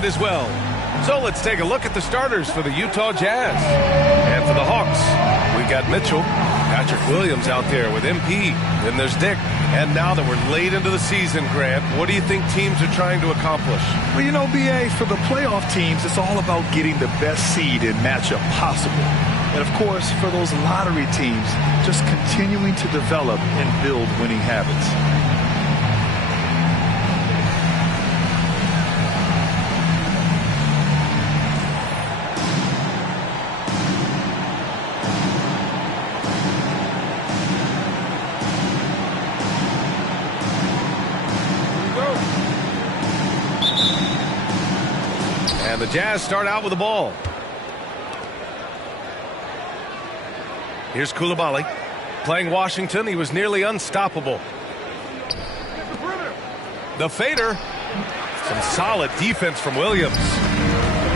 side as well. So let's take a look at the starters for the Utah Jazz. And for the Hawks, we've got Mitchell, Patrick Williams out there with MP. Then there's Dick. And now that we're late into the season, Grant, what do you think teams are trying to accomplish? Well, you know, B.A., for the playoff teams, it's all about getting the best seed and matchup possible. And, of course, for those lottery teams, just continuing to develop and build winning habits. And the Jazz start out with the ball. Here's Coulibaly. Playing Washington, he was nearly unstoppable. The fader. Some solid defense from Williams.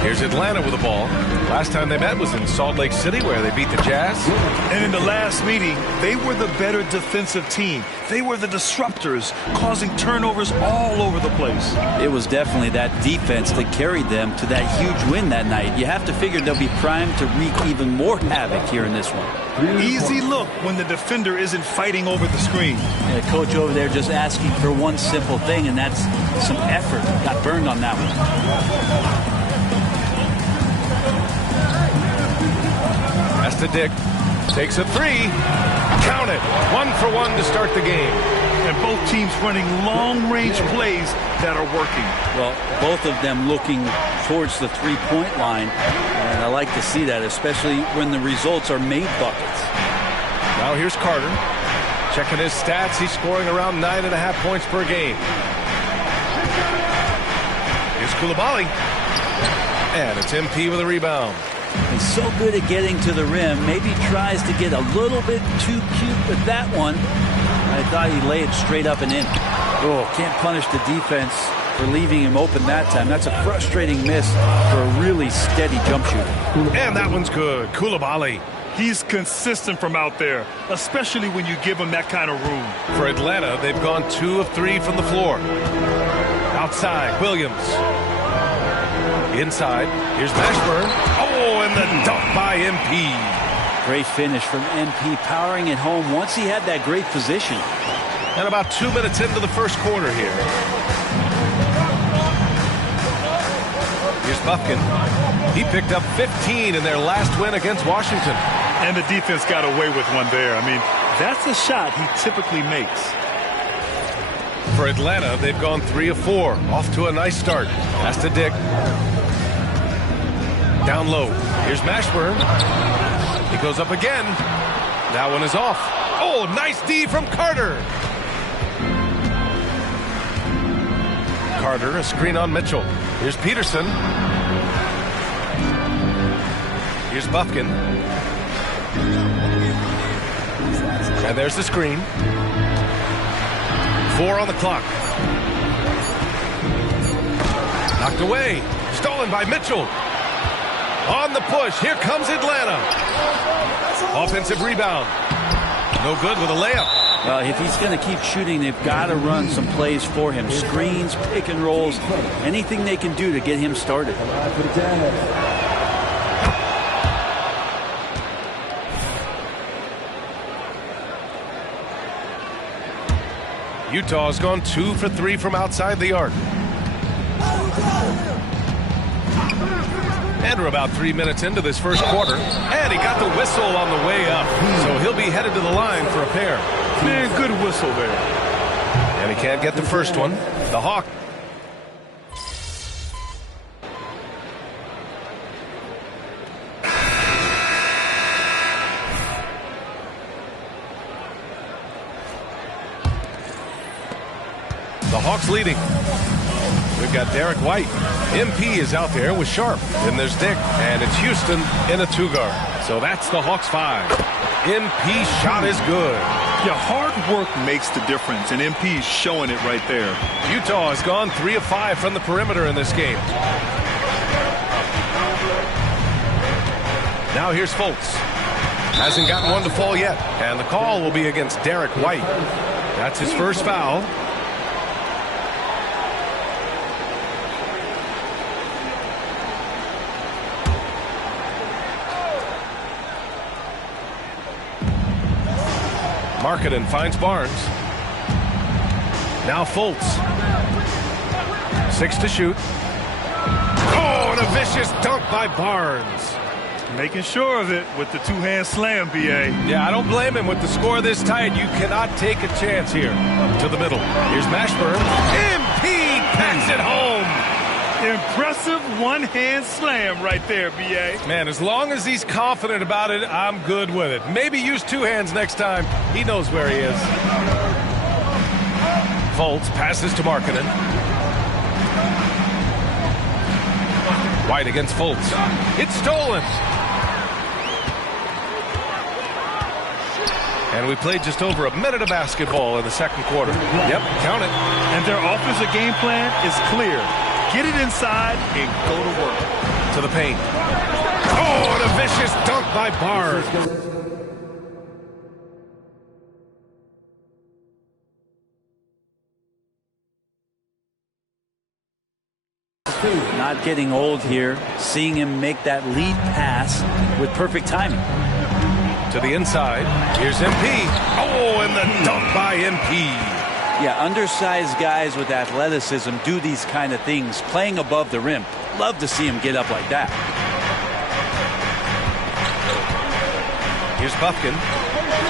Here's Atlanta with the ball. Last time they met was in Salt Lake City, where they beat the Jazz. And in the last meeting, they were the better defensive team. They were the disruptors, causing turnovers all over the place. It was definitely that defense that carried them to that huge win that night. You have to figure they'll be primed to wreak even more havoc here in this one. Easy look when the defender isn't fighting over the screen. And the coach over there just asking for one simple thing, and that's some effort. Got burned on that one. Pass to Dick. Takes a three. Count it. 1 for 1 to start the game. And both teams running long-range plays that are working. Well, both of them looking towards the three-point line. And I like to see that, especially when the results are made buckets. Now here's Carter. Checking his stats. He's scoring around 9.5 points per game. Here's Coulibaly. And it's MP with a rebound. He's so good at getting to the rim. Maybe tries to get a little bit too cute with that one. I thought he'd lay it straight up and in. Oh, can't punish the defense for leaving him open that time. That's a frustrating miss for a really steady jump shooter. And that one's good. Coulibaly. He's consistent from out there, especially when you give him that kind of room. For Atlanta, they've gone 2 of 3 from the floor. Outside, Williams. Inside, here's Mashburn. Oh, and the dunk by MP. Great finish from MP, powering it home once he had that great position. And about 2 minutes into the first quarter here. Here's Buffkin. He picked up 15 in their last win against Washington. And the defense got away with one there. I mean, that's a shot he typically makes. For Atlanta, they've gone 3 of 4. Off to a nice start. Pass to Dick. Down low. Here's Mashburn. He goes up again. That one is off. Oh, nice D from Carter. Carter, a screen on Mitchell. Here's Peterson. Here's Buffkin. And there's the screen. 4 on the clock. Knocked away. Stolen by Mitchell. On the push. Here comes Atlanta. Offensive rebound. No good with a layup. Well, if he's going to keep shooting, they've got to run some plays for him. Screens, pick and rolls, anything they can do to get him started. Utah has gone 2 for 3 from outside the arc. And we're about 3 minutes into this first quarter. And he got the whistle on the way up. So he'll be headed to the line for a pair. Man, good whistle there. And he can't get the first one. The Hawk. The Hawks leading. We've got Derek White. MP is out there with Sharp. Then there's Dick. And it's Houston in a 2-guard. So that's the Hawks 5. MP's shot is good. Yeah, hard work makes the difference, and MP's showing it right there. Utah has gone 3 of 5 from the perimeter in this game. Now here's Fultz. Hasn't gotten one to fall yet. And the call will be against Derek White. That's his first foul. Markkanen finds Barnes. Now Fultz. 6 to shoot. Oh, and a vicious dunk by Barnes. Making sure of it with the two-hand slam, B.A. Yeah, I don't blame him. With the score this tight, you cannot take a chance here. To the middle. Here's Mashburn. MP packs it home. Impressive one-hand slam right there, B.A. Man, as long as he's confident about it, I'm good with it. Maybe use 2 hands next time. He knows where he is. Fultz passes to Markkanen. White against Fultz. It's stolen. And we played just over a minute of basketball in the second quarter. Yep, count it. And their offensive game plan is clear. Get it inside and go to work. To the paint. Oh, and a vicious dunk by Barnes. Not getting old here. Seeing him make that lead pass with perfect timing. To the inside. Here's MP. Oh, and the dunk by MP. Yeah, undersized guys with athleticism do these kind of things, playing above the rim. Love to see him get up like that. Here's Buffkin,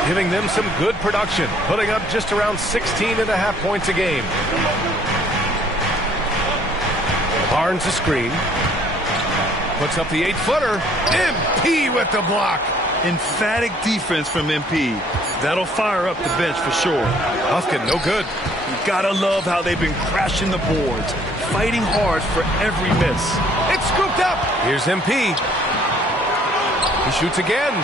giving them some good production, putting up just around 16.5 points a game. Barnes a screen. Puts up the 8-footer. MP with the block. Emphatic defense from MP. That'll fire up the bench for sure. Buffkin, no good. You gotta love how they've been crashing the boards, fighting hard for every miss. It's scooped up. Here's MP. He shoots again.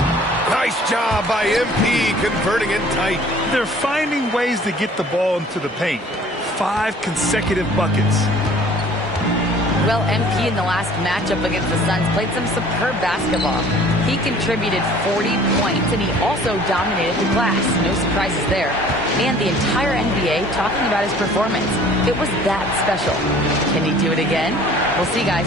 Nice job by MP converting in tight. They're finding ways to get the ball into the paint. 5 consecutive buckets. Well, MP in the last matchup against the Suns played some superb basketball. He contributed 40 points, and he also dominated the glass. No surprises there. And the entire NBA talking about his performance. It was that special. Can he do it again? We'll see, guys.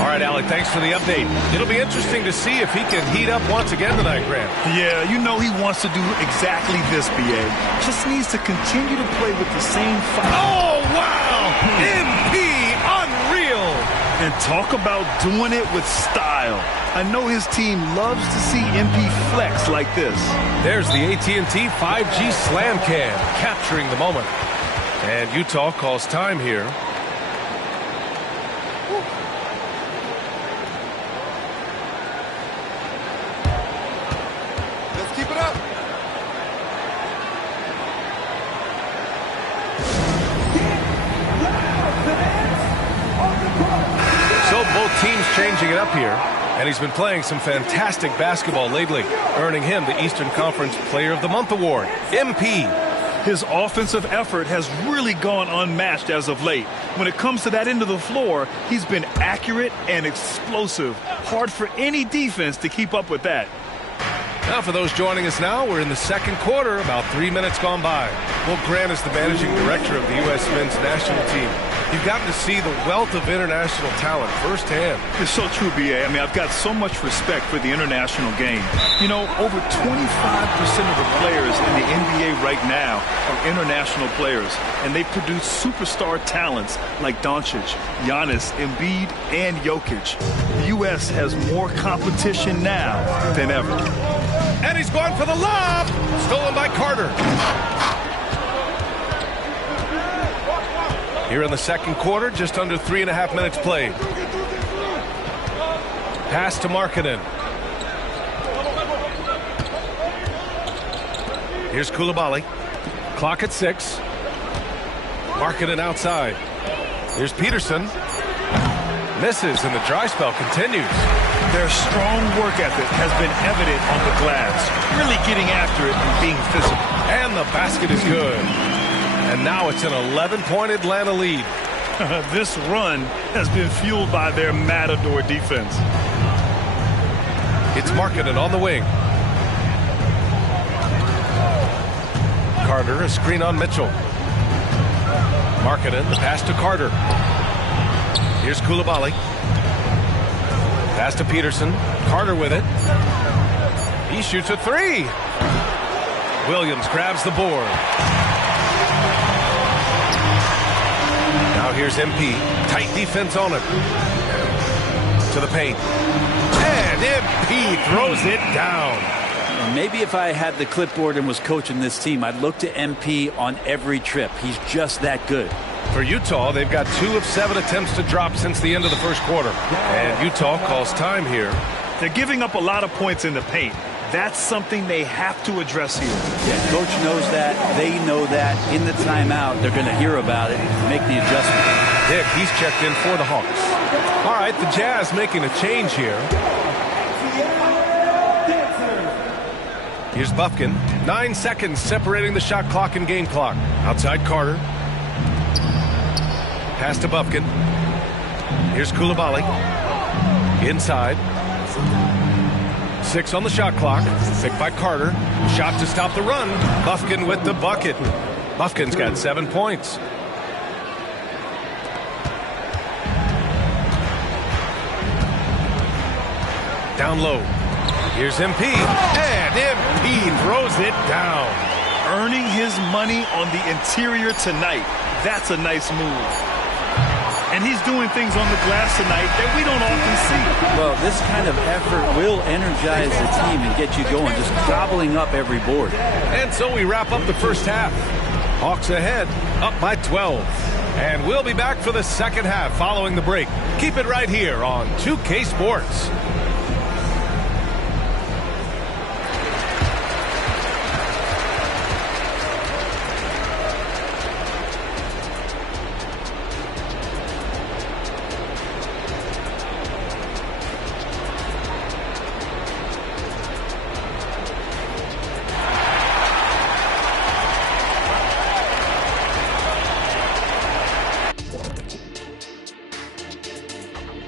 All right, Alec, thanks for the update. It'll be interesting to see if he can heat up once again tonight, Grant. Yeah, you know he wants to do exactly this, B.A. Just needs to continue to play with the same fire. Oh, wow! MP, unreal! And talk about doing it with style. I know his team loves to see MP flex like this. There's the AT&T 5G Slam Cam, capturing the moment. And Utah calls time here. Let's keep it up. So both teams changing it up here. And he's been playing some fantastic basketball lately, earning him the Eastern Conference Player of the Month award. MP. His offensive effort has really gone unmatched as of late. When it comes to that end of the floor, he's been accurate and explosive. Hard for any defense to keep up with that. Now for those joining us now, we're in the second quarter, about 3 minutes gone by. Will Grant is the managing director of the U.S. men's national team. You've gotten to see the wealth of international talent firsthand. It's so true, B.A. I mean, I've got so much respect for the international game. You know, over 25% of the players in the NBA right now are international players, and they produce superstar talents like Doncic, Giannis, Embiid, and Jokic. The U.S. has more competition now than ever. And he's going for the lob. Stolen by Carter. Here in the second quarter, just under 3.5 minutes played. Pass to Markkanen. Here's Coulibaly. Clock at 6. Markkanen outside. Here's Peterson. Misses, and the dry spell continues. Their strong work ethic has been evident on the glass, really getting after it and being physical. And the basket is good. And now it's an 11-point Atlanta lead. This run has been fueled by their matador defense. It's Markkanen on the wing. Carter, a screen on Mitchell. Markkanen, the pass to Carter. Here's Coulibaly. Pass to Peterson. Carter with it. He shoots a 3. Williams grabs the board. Now here's MP. Tight defense on him. To the paint. And MP throws it down. And maybe if I had the clipboard and was coaching this team, I'd look to MP on every trip. He's just that good. For Utah, they've got 2 of 7 attempts to drop since the end of the first quarter. And Utah calls time here. They're giving up a lot of points in the paint. That's something they have to address here. Yeah, coach knows that. They know that. In the timeout, they're going to hear about it and make the adjustment. Dick, he's checked in for the Hawks. All right, the Jazz making a change here. Here's Bufkin. 9 seconds separating the shot clock and game clock. Outside Carter. Pass to Bufkin. Here's Coulibaly. Inside. 6 on the shot clock. Picked by Carter. Shot to stop the run. Bufkin with the bucket. Bufkin's got 7 points. Down low. Here's MP. And MP throws it down. Earning his money on the interior tonight. That's a nice move. And he's doing things on the glass tonight that we don't often see. Well, this kind of effort will energize the team and get you going, just gobbling up every board. And so we wrap up the first half. Hawks ahead, up by 12. And we'll be back for the second half following the break. Keep it right here on 2K Sports.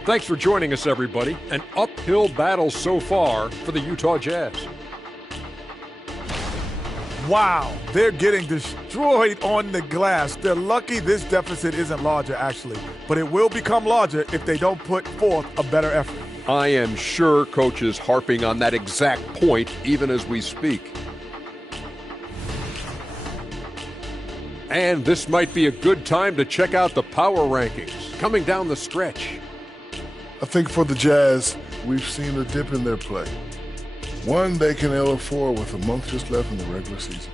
Thanks for joining us, everybody. An uphill battle so far for the Utah Jazz. Wow, they're getting destroyed on the glass. They're lucky this deficit isn't larger, actually. But it will become larger if they don't put forth a better effort. I am sure Coach is harping on that exact point even as we speak. And this might be a good time to check out the power rankings coming down the stretch. I think for the Jazz, we've seen a dip in their play. One they can ill afford with a month just left in the regular season.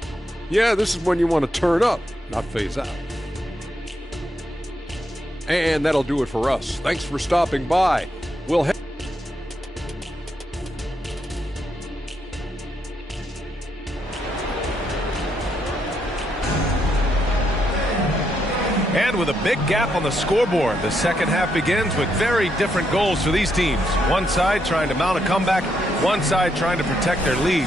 Yeah, this is when you want to turn up, not phase out. And that'll do it for us. Thanks for stopping by. We'll head And with a big gap on the scoreboard, the second half begins with very different goals for these teams. One side trying to mount a comeback, one side trying to protect their lead.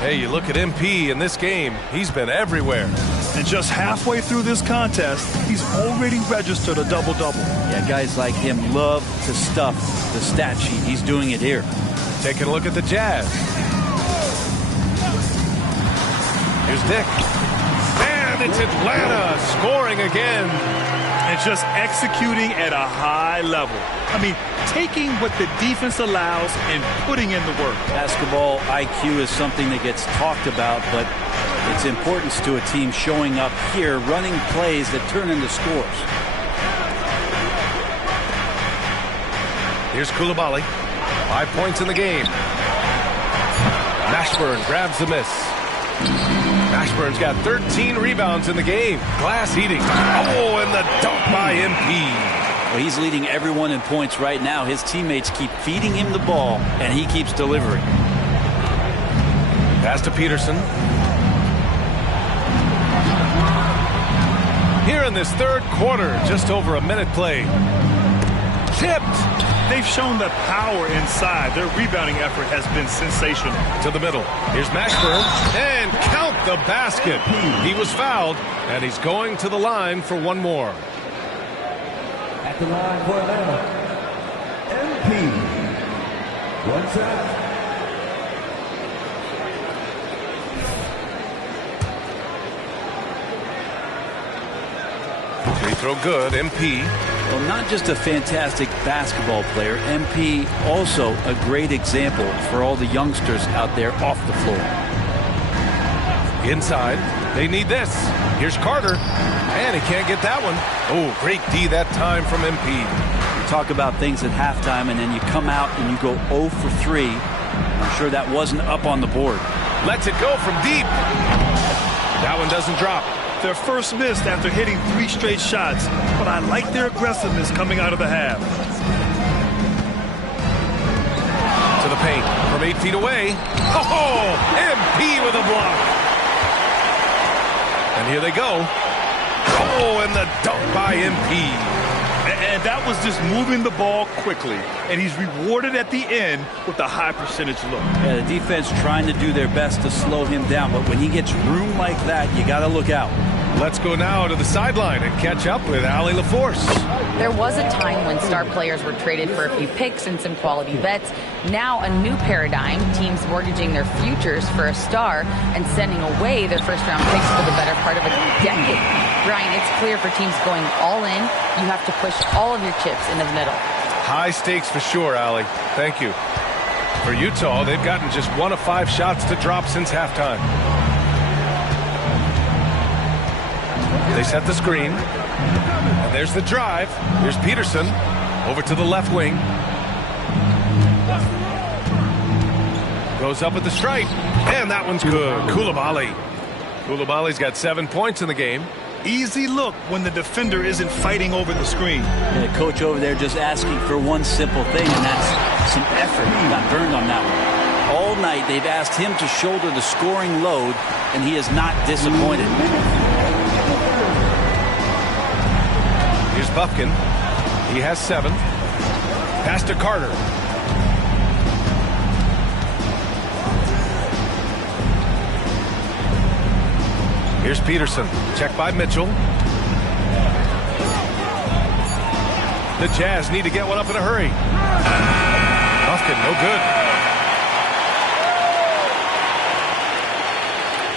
Hey, you look at MP in this game, he's been everywhere. And just halfway through this contest, he's already registered a double-double. Yeah, guys like him love to stuff the stat sheet. He's doing it here. Taking a look at the Jazz. Here's Dick. And it's Atlanta scoring again. And just executing at a high level. I mean, taking what the defense allows and putting in the work. Basketball IQ is something that gets talked about, but its importance to a team showing up here, running plays that turn into scores. Here's Coulibaly. 5 points in the game. Mashburn grabs the miss. Mashburn's got 13 rebounds in the game. Glass eating. Oh, and the dunk by MP. Well, he's leading everyone in points right now. His teammates keep feeding him the ball, and he keeps delivering. Pass to Peterson. Here in this third quarter, just over a minute played. Tipped. They've shown the power inside. Their rebounding effort has been sensational. To the middle. Here's Mashburn. And count the basket. He was fouled, and he's going to the line for one more. At the line for Atlanta, MP. One shot. Free throw good, MP. Well, not just a fantastic basketball player, MP also a great example for all the youngsters out there off the floor. Inside, they need this. Here's Carter, and he can't get that one. Oh, great D that time from MP. You talk about things at halftime, and then you come out and you go 0 for 3. I'm sure that wasn't up on the board. Lets it go from deep. That one doesn't drop. Their first miss after hitting 3 straight shots, but I like their aggressiveness coming out of the half. To the paint from 8 feet away. Oh, MP with a block. And here they go. Oh, and the dunk by MP. And that was just moving the ball quickly. And he's rewarded at the end with a high percentage look. Yeah, the defense trying to do their best to slow him down, but when he gets room like that, you got to look out. Let's go now to the sideline and catch up with Allie LaForce. There was a time when star players were traded for a few picks and some quality vets. Now a new paradigm, teams mortgaging their futures for a star and sending away their first-round picks for the better part of a decade. Brian, it's clear for teams going all in, you have to push all of your chips into the middle. High stakes for sure, Allie. Thank you. For Utah, they've gotten just 1 of 5 shots to drop since halftime. They set the screen. And there's the drive. Here's Peterson over to the left wing. Goes up at the stripe. And that one's good. Koulibaly's got 7 points in the game. Easy look when the defender isn't fighting over the screen. And the coach over there just asking for one simple thing, and that's some effort. He got burned on that one. All night they've asked him to shoulder the scoring load, and he is not disappointed. Here's Buffkin. He has 7. Pass to Carter. Here's Peterson. Check by Mitchell. The Jazz need to get one up in a hurry. Buffkin, no good.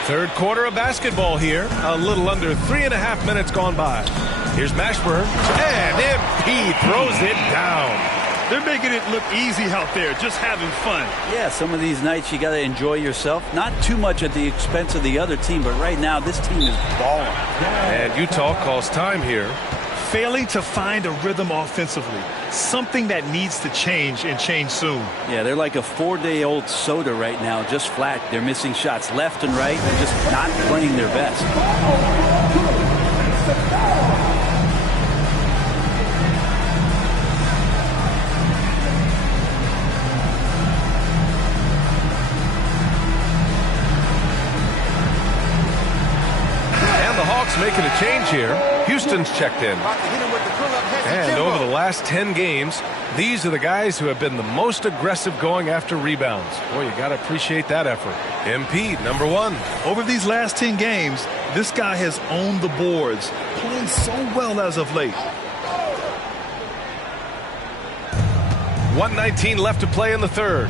Third quarter of basketball here. A little under 3.5 minutes gone by. Here's Mashburn. And MP throws it down. They're making it look easy out there, just having fun. Yeah, some of these nights you got to enjoy yourself. Not too much at the expense of the other team, but right now this team is balling. And Utah calls time here. Failing to find a rhythm offensively. Something that needs to change and change soon. Yeah, they're like a 4-day-old soda right now, just flat. They're missing shots left and right. They're just not playing their best. Making a change here. Houston's checked in. And over the last 10 games, these are the guys who have been the most aggressive going after rebounds. Boy, you got to appreciate that effort. MP, number 1. Over these last 10 games, this guy has owned the boards, playing so well as of late. 1:19 left to play in the third.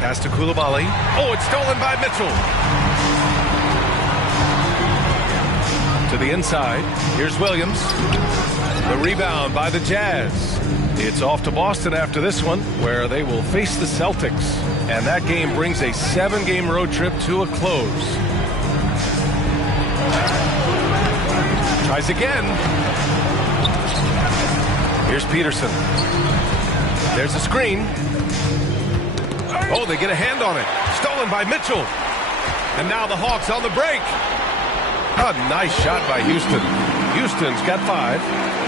Pass to Koulibaly. Oh, it's stolen by Mitchell. To the inside. Here's Williams. The rebound by the Jazz. It's off to Boston after this one, where they will face the Celtics. And that game brings a 7-game road trip to a close. Tries again. Here's Peterson. There's a screen. Oh, they get a hand on it. Stolen by Mitchell. And now the Hawks on the break. A nice shot by Houston. Houston's got 5.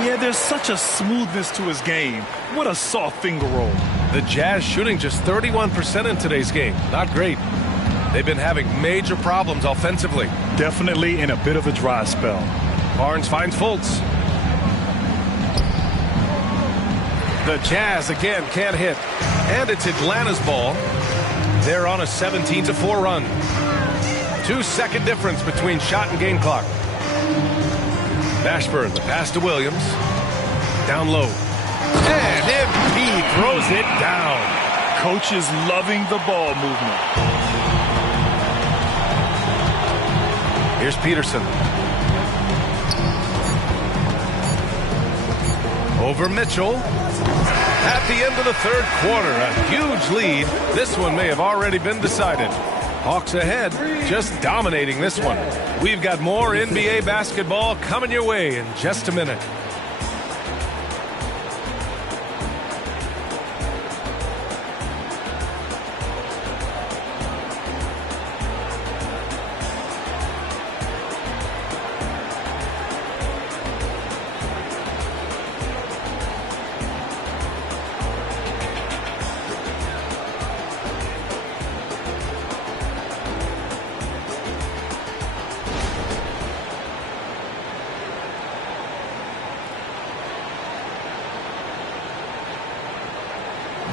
Yeah, there's such a smoothness to his game. What a soft finger roll. The Jazz shooting just 31% in today's game. Not great. They've been having major problems offensively. Definitely in a bit of a dry spell. Barnes finds Fultz. The Jazz again can't hit. And it's Atlanta's ball. They're on a 17-4 run. 2-second difference between shot and game clock. Mashburn, the pass to Williams. Down low. And MP throws it down. Coach is loving the ball movement. Here's Peterson. Over Mitchell. At the end of the third quarter, a huge lead. This one may have already been decided. Hawks ahead, just dominating this one. We've got more NBA basketball coming your way in just a minute.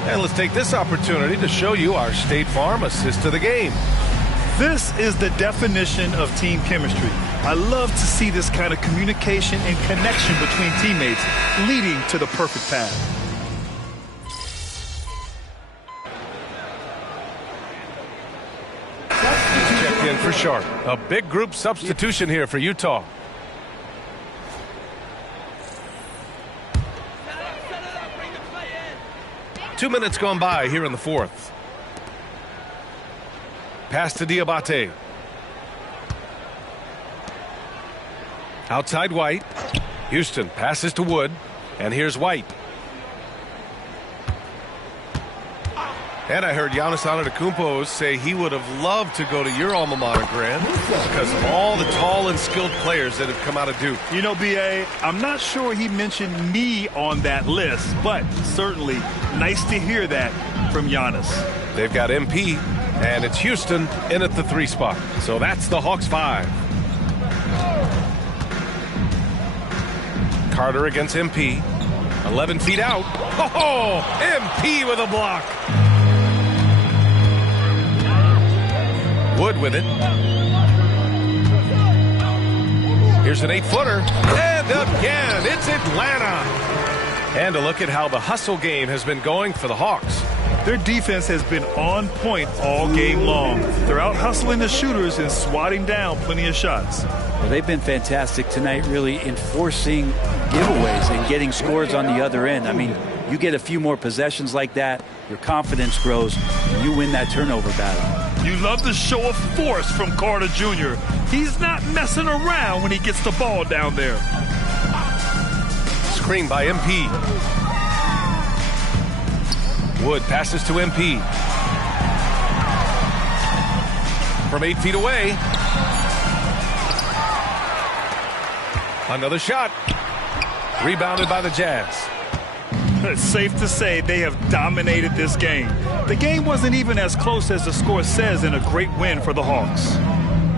And let's take this opportunity to show you our State Farm assist to the game. This is the definition of team chemistry. I love to see this kind of communication and connection between teammates leading to the perfect pass. He's checked in for Sharp. A big group substitution here for Utah. Two minutes gone by here in the fourth. Pass to Diabate. Outside White. Houston passes to Wood. And here's White. And I heard Giannis Antetokounmpo say he would have loved to go to your alma mater, Grant, because of all the tall and skilled players that have come out of Duke. You know, B.A., I'm not sure he mentioned me on that list, but certainly nice to hear that from Giannis. They've got MP, and it's Houston in at the 3 spot. So that's the Hawks 5. Carter against MP. 11 feet out. Oh, MP with a block. Wood with it. Here's an 8-footer. And again, it's Atlanta. And a look at how the hustle game has been going for the Hawks. Their defense has been on point all game long. They're out hustling the shooters and swatting down plenty of shots. Well, they've been fantastic tonight, really enforcing giveaways and getting scores on the other end. I mean, you get a few more possessions like that, your confidence grows, and you win that turnover battle. You love the show of force from Carter Jr. He's not messing around when he gets the ball down there. Screen by MP. Wood passes to MP. From 8 feet away. Another shot. Rebounded by the Jazz. It's safe to say they have dominated this game. The game wasn't even as close as the score says in a great win for the Hawks.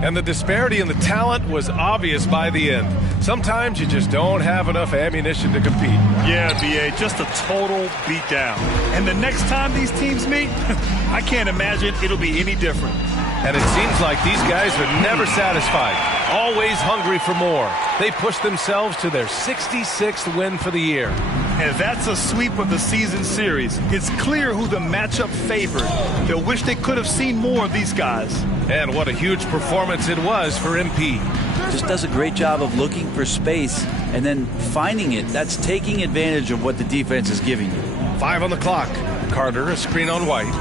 And the disparity in the talent was obvious by the end. Sometimes you just don't have enough ammunition to compete. Yeah, B.A., just a total beatdown. And the next time these teams meet, I can't imagine it'll be any different. And it seems like these guys are never satisfied, always hungry for more. They push themselves to their 66th win for the year. And that's a sweep of the season series. It's clear who the matchup favored. They'll wish they could have seen more of these guys. And what a huge performance it was for MP. Just does a great job of looking for space and then finding it. That's taking advantage of what the defense is giving you. 5 on the clock. Carter, a screen on White.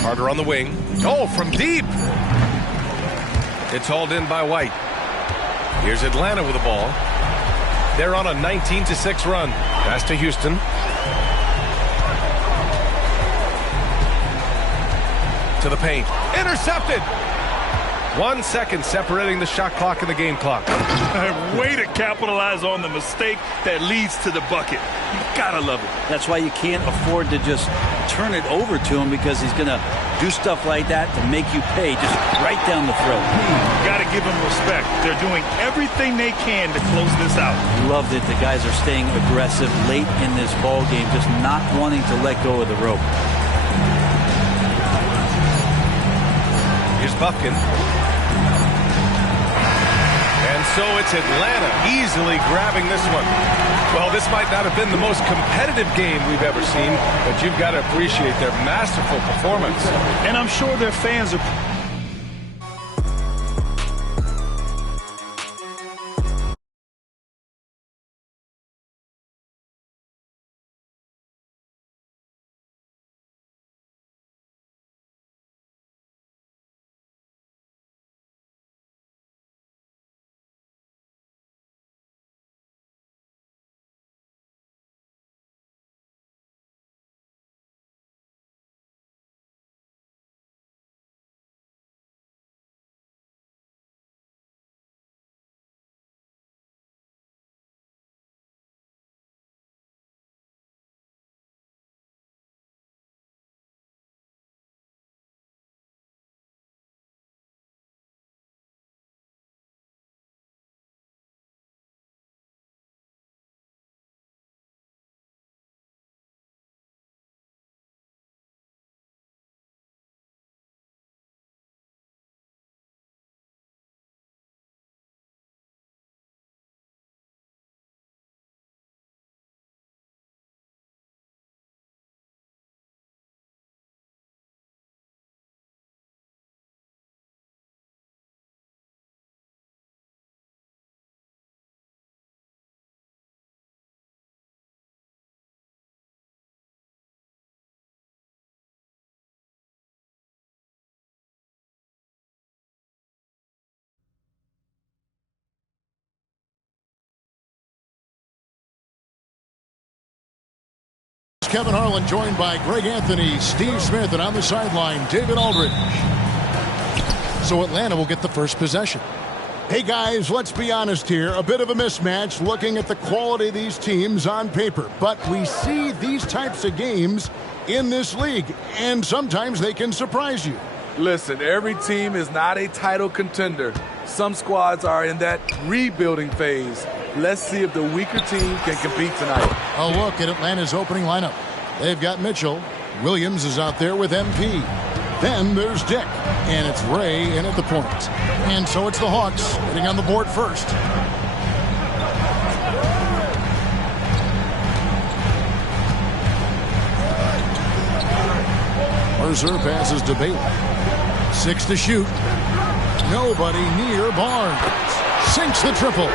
Carter on the wing. Oh, from deep. It's hauled in by White. Here's Atlanta with the ball. They're on a 19-6 run. Pass to Houston. To the paint. Intercepted. 1 second separating the shot clock and the game clock. Way to capitalize on the mistake that leads to the bucket. You gotta love it. That's why you can't afford to just turn it over to him, because he's going to do stuff like that to make you pay just right down the throat. Gotta give them respect. They're doing everything they can to close this out. Love that the guys are staying aggressive late in this ball game, just not wanting to let go of the rope. Here's Buffkin. And so it's Atlanta easily grabbing this one. Well, this might not have been the most competitive game we've ever seen, but you've got to appreciate their masterful performance. And I'm sure their fans are Kevin Harlan joined by Greg Anthony, Steve Smith, and on the sideline, David Aldridge. So Atlanta will get the first possession. Hey guys, let's be honest here. A bit of a mismatch looking at the quality of these teams on paper. But we see these types of games in this league, and sometimes they can surprise you. Listen, every team is not a title contender. Some squads are in that rebuilding phase. Let's see if the weaker team can compete tonight. A look at Atlanta's opening lineup. They've got Mitchell. Williams is out there with MP. Then there's Dick. And it's Ray in at the point. And so it's the Hawks getting on the board first. Mercer passes to Bailey. 6 to shoot. Nobody near Barnes. Sinks the triple.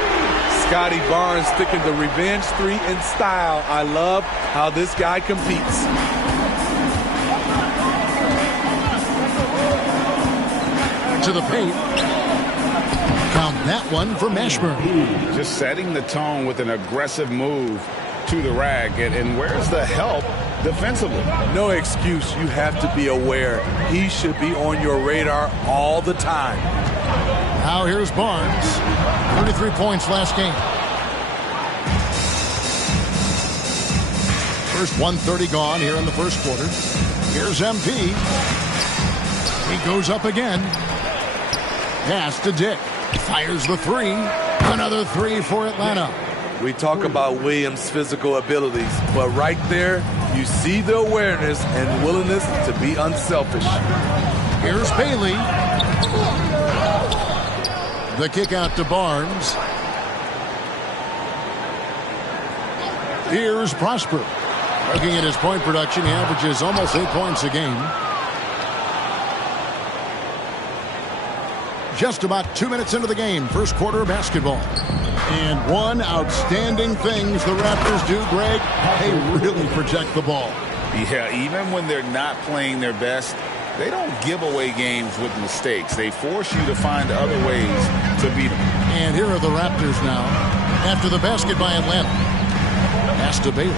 Scotty Barnes sticking the revenge three in style. I love how this guy competes. To the paint. Count that one for Mashburn. Just setting the tone with an aggressive move to the rack. And where's the help defensively? No excuse. You have to be aware. He should be on your radar all the time. Now here's Barnes. 33 points last game. First 1:30 gone here in the first quarter. Here's MP. He goes up again. Pass to Dick. Fires the three. Another three for Atlanta. We talk about Williams' physical abilities, but right there, you see the awareness and willingness to be unselfish. Here's Bailey. The kick out to Barnes. Here's Prosper. Looking at his point production, he averages almost 8 points a game. Just about 2 minutes into the game, first quarter of basketball. And one outstanding thing the Raptors do, Greg, they really protect the ball. Yeah, even when they're not playing their best, they don't give away games with mistakes. They force you to find other ways to beat them. And here are the Raptors now. After the basket by Atlanta. Pass to Bailey.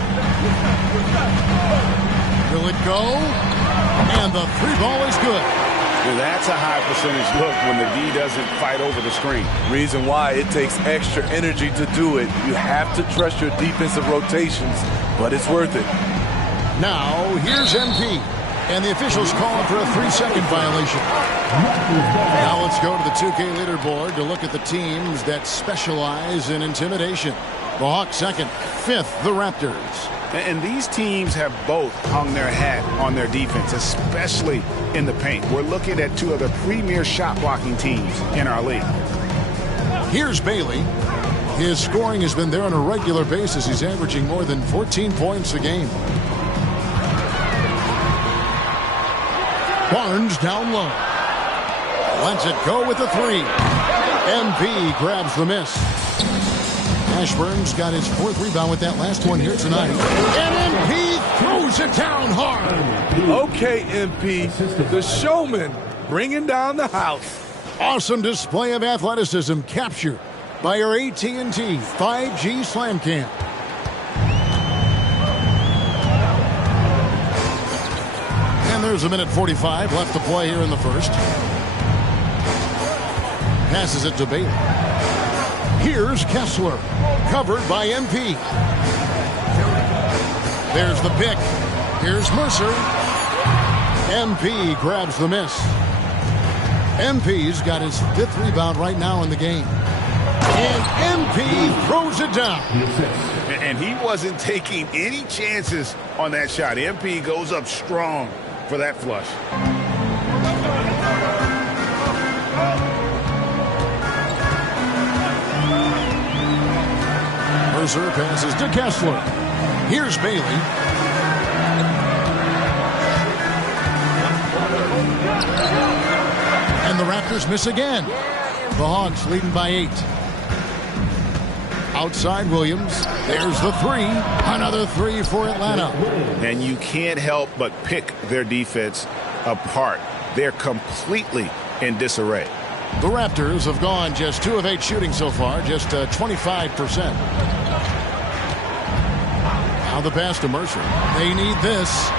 Will it go? And the three ball is good. Well, that's a high percentage look when the D doesn't fight over the screen. Reason why it takes extra energy to do it. You have to trust your defensive rotations, but it's worth it. Now, here's MP. And the officials calling for a 3-second violation. Now let's go to the 2K leaderboard to look at the teams that specialize in intimidation. The Hawks second, fifth, the Raptors. And these teams have both hung their hat on their defense, especially in the paint. We're looking at two of the premier shot-blocking teams in our league. Here's Bailey. His scoring has been there on a regular basis. He's averaging more than 14 points a game. Barnes down low. Lets it go with the three. MP grabs the miss. Ashburn's got his fourth rebound with that last one here tonight. And MP throws it down hard. Okay, MP, the showman bringing down the house. Awesome display of athleticism captured by our AT&T 5G Slam Cam. And there's a minute 45 left to play here in the first. Passes it to Bailey. Here's Kessler, covered by MP. There's the pick. Here's Mercer. MP grabs the miss. MP's got his fifth rebound right now in the game. And MP throws it down. And he wasn't taking any chances on that shot. MP goes up strong for that flush. Mercer passes to Kessler. Here's Bailey. And the Raptors miss again. The Hawks leading by 8. Outside Williams. There's the three. Another three for Atlanta. And you can't help but pick their defense apart. They're completely in disarray. The Raptors have gone just 2 of 8 shooting so far, just 25%. Now the pass to Mercer. They need this.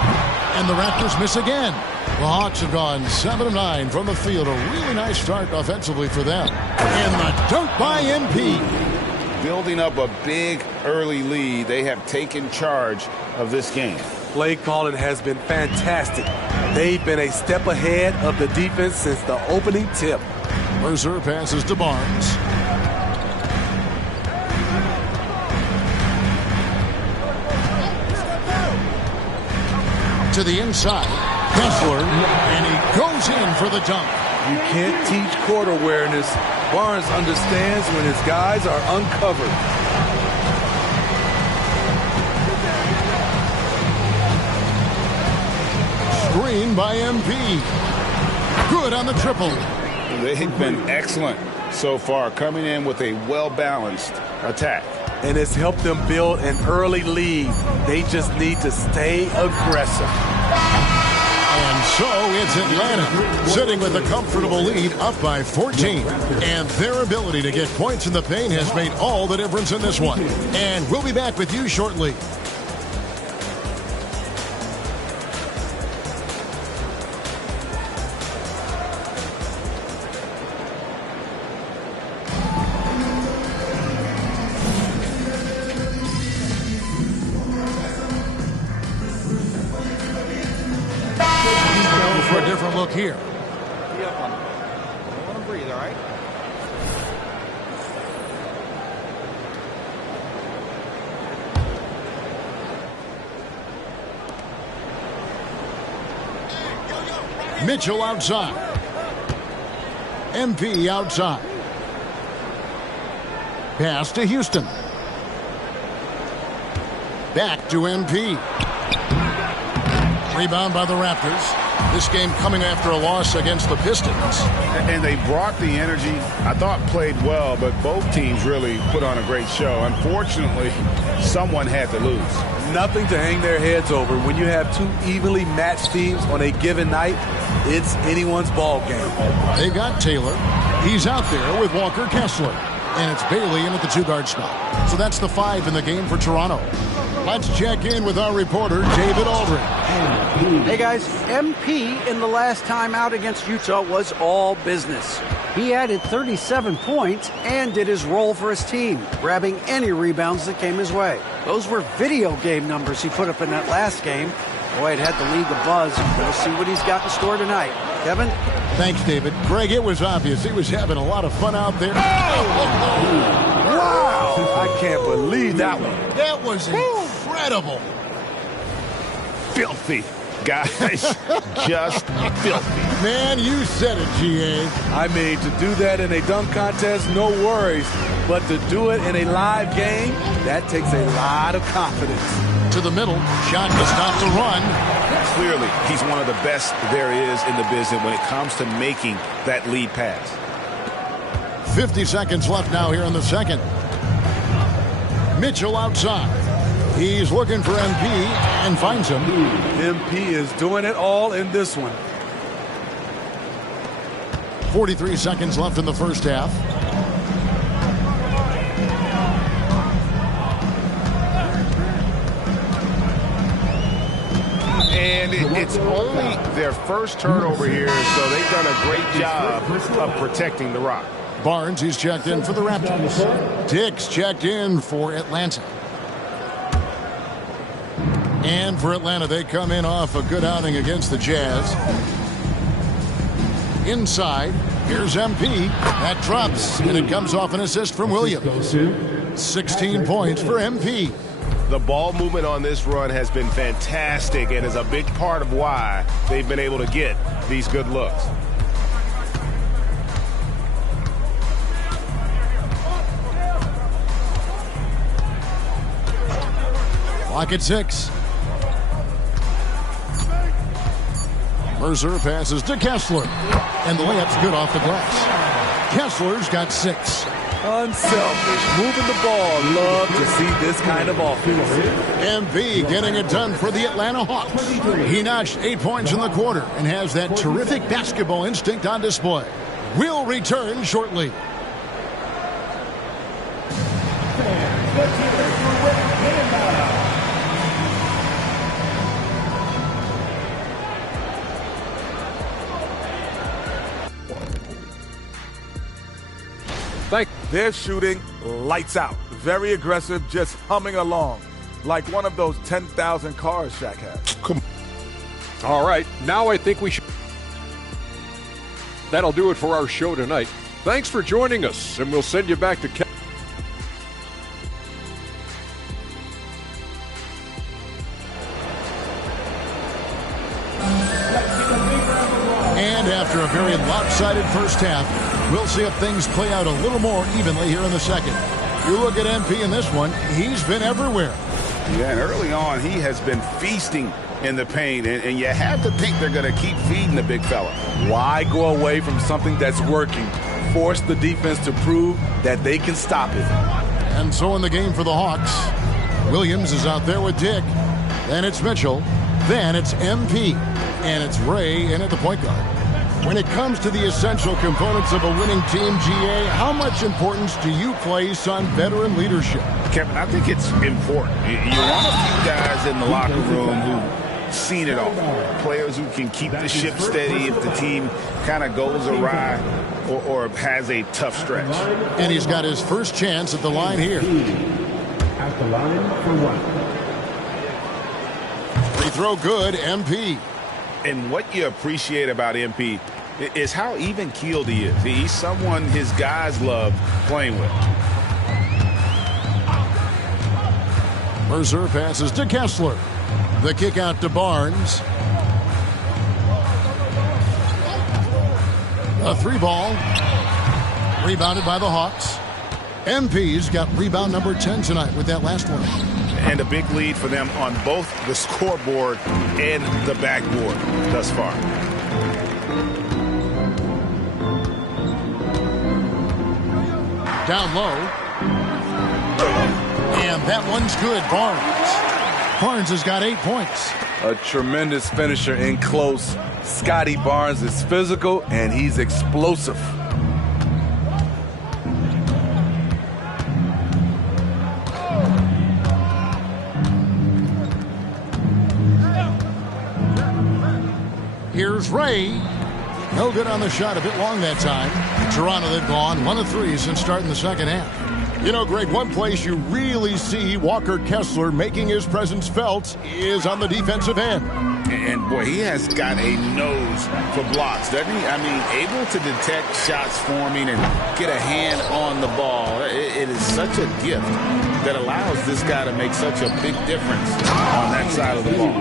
And the Raptors miss again. The Hawks have gone 7 of 9 from the field. A really nice start offensively for them. And the dunk by MP. Building up a big early lead, they have taken charge of this game. Play calling has been fantastic. They've been a step ahead of the defense since the opening tip. Mercer passes to Barnes. To the inside. Kessler, and he goes in for the dunk. You can't teach court awareness. Barnes understands when his guys are uncovered. Screen by MP. Good on the triple. They've been excellent so far, coming in with a well-balanced attack. And it's helped them build an early lead. They just need to stay aggressive. And so it's Atlanta sitting with a comfortable lead up by 14. And their ability to get points in the paint has made all the difference in this one. And we'll be back with you shortly. For a different look here. Be up on him. Let him breathe, all right? Mitchell outside. MP outside. Pass to Houston. Back to MP. Rebound by the Raptors. This game coming after a loss against the Pistons. And they brought the energy. I thought played well, but both teams really put on a great show. Unfortunately, someone had to lose. Nothing to hang their heads over. When you have two evenly matched teams on a given night, it's anyone's ball game. They got Taylor. He's out there with Walker Kessler. And it's Bailey in at the two-guard spot. So that's the 5 in the game for Toronto. Let's check in with our reporter, David Aldridge. Hey, guys. MP in the last time out against Utah was all business. He added 37 points and did his role for his team, grabbing any rebounds that came his way. Those were video game numbers he put up in that last game. Boy, it had the league abuzz. We'll see what he's got in store tonight. Kevin? Thanks, David. Greg, it was obvious he was having a lot of fun out there. Wow! I can't believe that one. That was incredible. Filthy, guys. Just filthy. Man, you said it, GA. I mean, to do that in a dunk contest, no worries. But to do it in a live game, that takes a lot of confidence. To the middle. Shot to stop the run. Clearly, he's one of the best there is in the business when it comes to making that lead pass. 50 seconds left now here in the second. Mitchell outside. He's looking for MP and finds him. MP is doing it all in this one. 43 seconds left in the first half. And it's only their first turnover here, so they've done a great job of protecting the rock. Barnes, he's checked in for the Raptors. Dix checked in for Atlanta. And for Atlanta, they come in off a good outing against the Jazz. Inside, here's MP. That drops, and it comes off an assist from Williams. 16 points for MP. The ball movement on this run has been fantastic and is a big part of why they've been able to get these good looks. Clock at 6. Mercer passes to Kessler. And the layup's good off the glass. Kessler's got 6. Unselfish, moving the ball. Love to see this kind of offense. MP getting it done for the Atlanta Hawks. He notched 8 points in the quarter and has that terrific basketball instinct on display. We'll return shortly. They're shooting lights out. Very aggressive, just humming along. Like one of those 10,000 cars Shaq has. Come on. All right, now I think we should. That'll do it for our show tonight. Thanks for joining us, and we'll send you back to And after a very lopsided first half, we'll see if things play out a little more evenly here in the second. You look at MP in this one, he's been everywhere. Yeah, and early on, he has been feasting in the paint, and you have to think they're going to keep feeding the big fella. Why go away from something that's working? Force the defense to prove that they can stop it. And so in the game for the Hawks, Williams is out there with Dick. Then it's Mitchell. Then it's MP. And it's Ray in at the point guard. When it comes to the essential components of a winning team, GA, how much importance do you place on veteran leadership? Kevin, I think it's important. You want a few guys in the locker room who've seen it all. Players who can keep the ship steady if the team kind of goes awry or has a tough stretch. And he's got his first chance at the line here. At the line for one. Free throw good, MP. And what you appreciate about MP is how even-keeled he is. He's someone his guys love playing with. Mercer passes to Kessler. The kick out to Barnes. A three ball. Rebounded by the Hawks. MP's got rebound number 10 tonight with that last one. And a big lead for them on both the scoreboard and the backboard thus far. Down low. And that one's good. Barnes has got 8 points. A tremendous finisher in close. Scotty Barnes is physical and he's explosive. Here's Ray. No good on the shot. A bit long that time. Toronto, they've gone 1 of 3 since starting the second half. You know, Greg, one place you really see Walker Kessler making his presence felt is on the defensive end. And, boy, he has got a nose for blocks, doesn't he? I mean, able to detect shots forming and get a hand on the ball. It is such a gift that allows this guy to make such a big difference on that side of the ball.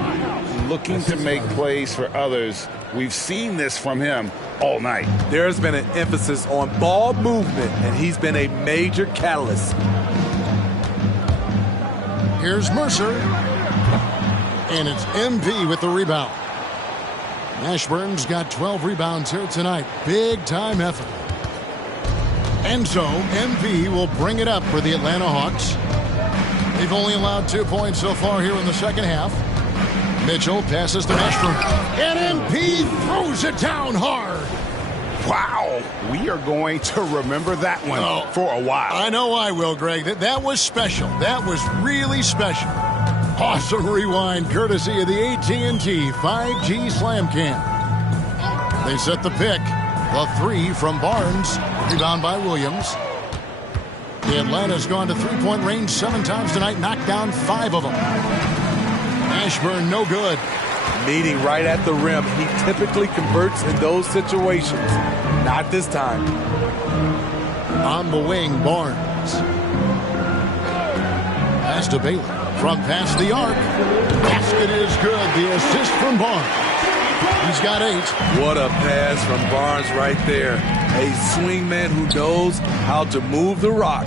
Looking to make plays for others. We've seen this from him all night. There's been an emphasis on ball movement, and he's been a major catalyst. Here's Mercer. And it's MP with the rebound. Ashburn's got 12 rebounds here tonight. Big time effort. And so MP will bring it up for the Atlanta Hawks. They've only allowed 2 points so far here in the second half. Mitchell passes to Ashburn. And MP throws it down hard. Wow. We are going to remember that one for a while. I know I will, Greg. That was special. That was really special. Awesome rewind courtesy of the AT&T 5G Slam Cam. They set the pick. The 3 from Barnes. Rebound by Williams. The Atlanta's gone to three-point range 7 times tonight. Knocked down 5 of them. Ashburn, no good. Meeting right at the rim. He typically converts in those situations. Not this time. On the wing, Barnes. Pass to Bailey. From past the arc. Basket is good. The assist from Barnes. He's got 8. What a pass from Barnes right there. A swingman who knows how to move the rock.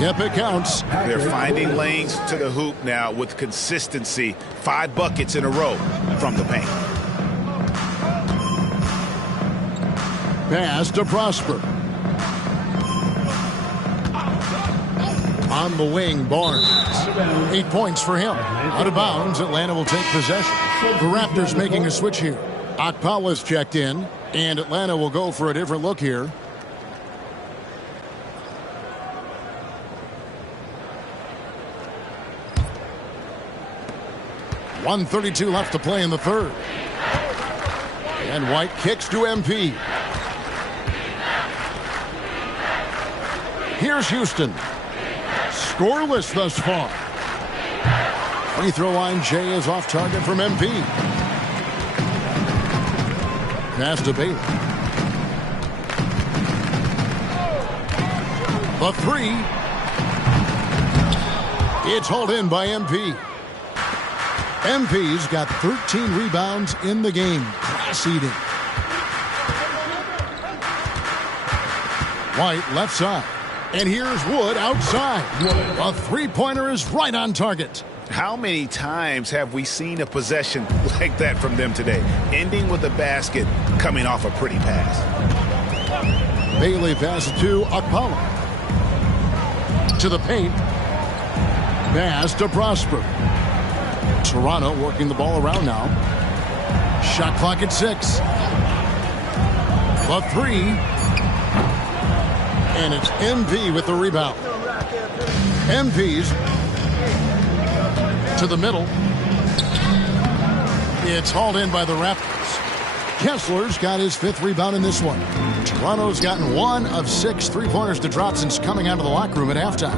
Yep, it counts. They're finding lanes to the hoop now with consistency. 5 buckets in a row from the paint. Pass to Prosper. On the wing, Barnes. 8 points for him. Out of bounds, Atlanta will take possession. The Raptors making a switch here. Akpala's checked in, and Atlanta will go for a different look here. .132 left to play in the third. And White kicks to MP. Here's Houston. Scoreless thus far. Free throw line, Jay is off target from MP. Pass to Bailey. The three. It's hauled in by MP. MP's got 13 rebounds in the game. Class eating. White left side. And here's Wood outside. A three-pointer is right on target. How many times have we seen a possession like that from them today? Ending with a basket, coming off a pretty pass. Bailey passes to Akpala. To the paint. Pass to Prosper. Toronto working the ball around now. Shot clock at 6. The three. And it's MP with the rebound. MP's to the middle. It's hauled in by the Raptors. Kessler's got his 5th rebound in this one. Toronto's gotten 1 of 6 three-pointers to drop since coming out of the locker room at halftime.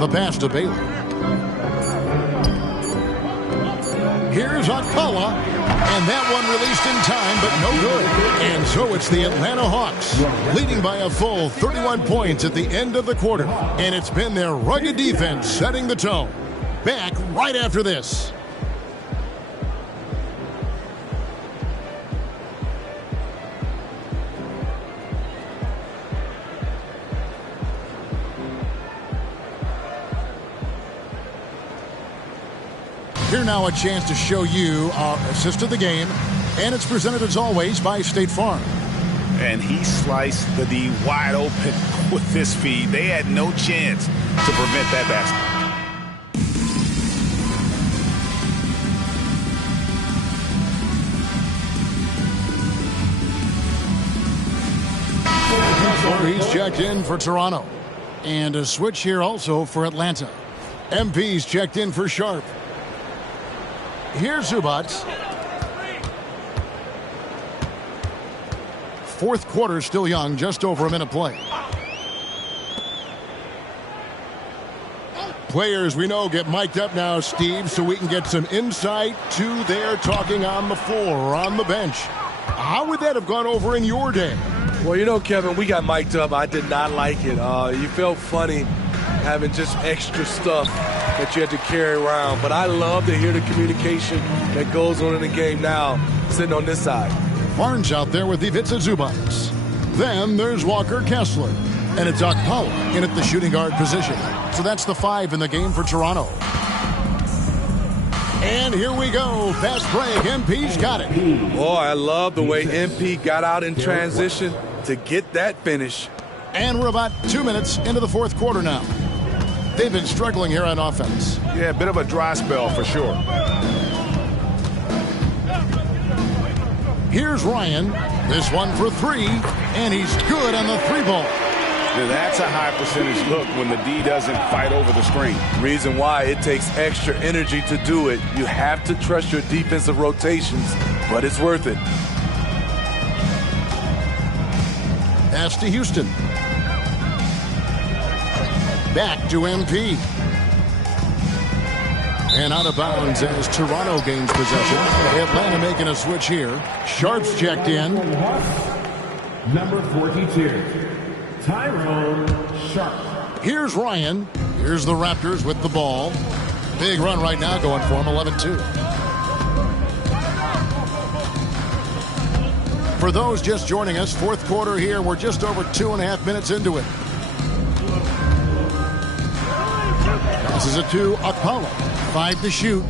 The pass to Bailey. Here's Akpala, and that one released in time, but no good. And so it's the Atlanta Hawks, leading by a full 31 points at the end of the quarter. And it's been their rugged defense setting the tone. Back right after this. Here now a chance to show you our assist of the game, and it's presented as always by State Farm. And he sliced the D wide open with this feed. They had no chance to prevent that basket. He's checked in for Toronto. And a switch here also for Atlanta. MP's checked in for Sharp. Here's Zubac. Fourth quarter still young, just over a minute play. Players we know get mic'd up now, Steve, so we can get some insight to their talking on the floor or on the bench. How would that have gone over in your day? Well, you know, Kevin, we got mic'd up. I did not like it. You felt funny having just extra stuff that you had to carry around. But I love to hear the communication that goes on in the game now, sitting on this side. Barnes out there with Ivica Zubac. Then there's Walker Kessler. And it's Akpala in at the shooting guard position. So that's the 5 in the game for Toronto. And here we go. Fast break. MP's got it. Boy, I love the way MP got out in transition to get that finish. And we're about 2 minutes into the fourth quarter now. They've been struggling here on offense. Yeah, a bit of a dry spell for sure. Here's Ryan. This one for 3, and he's good on the 3-ball. Now that's a high percentage look when the D doesn't fight over the screen. Reason why it takes extra energy to do it. You have to trust your defensive rotations, but it's worth it. Pass to Houston. Back to MP. And out of bounds as Toronto gains possession. Atlanta making a switch here. Sharp's checked in. Number 42, Tyrone Sharp. Here's Ryan. Here's the Raptors with the ball. Big run right now going for him, 11-2. For those just joining us, fourth quarter here. We're just over 2.5 minutes into it. Passes it to Akpala. 5 to shoot.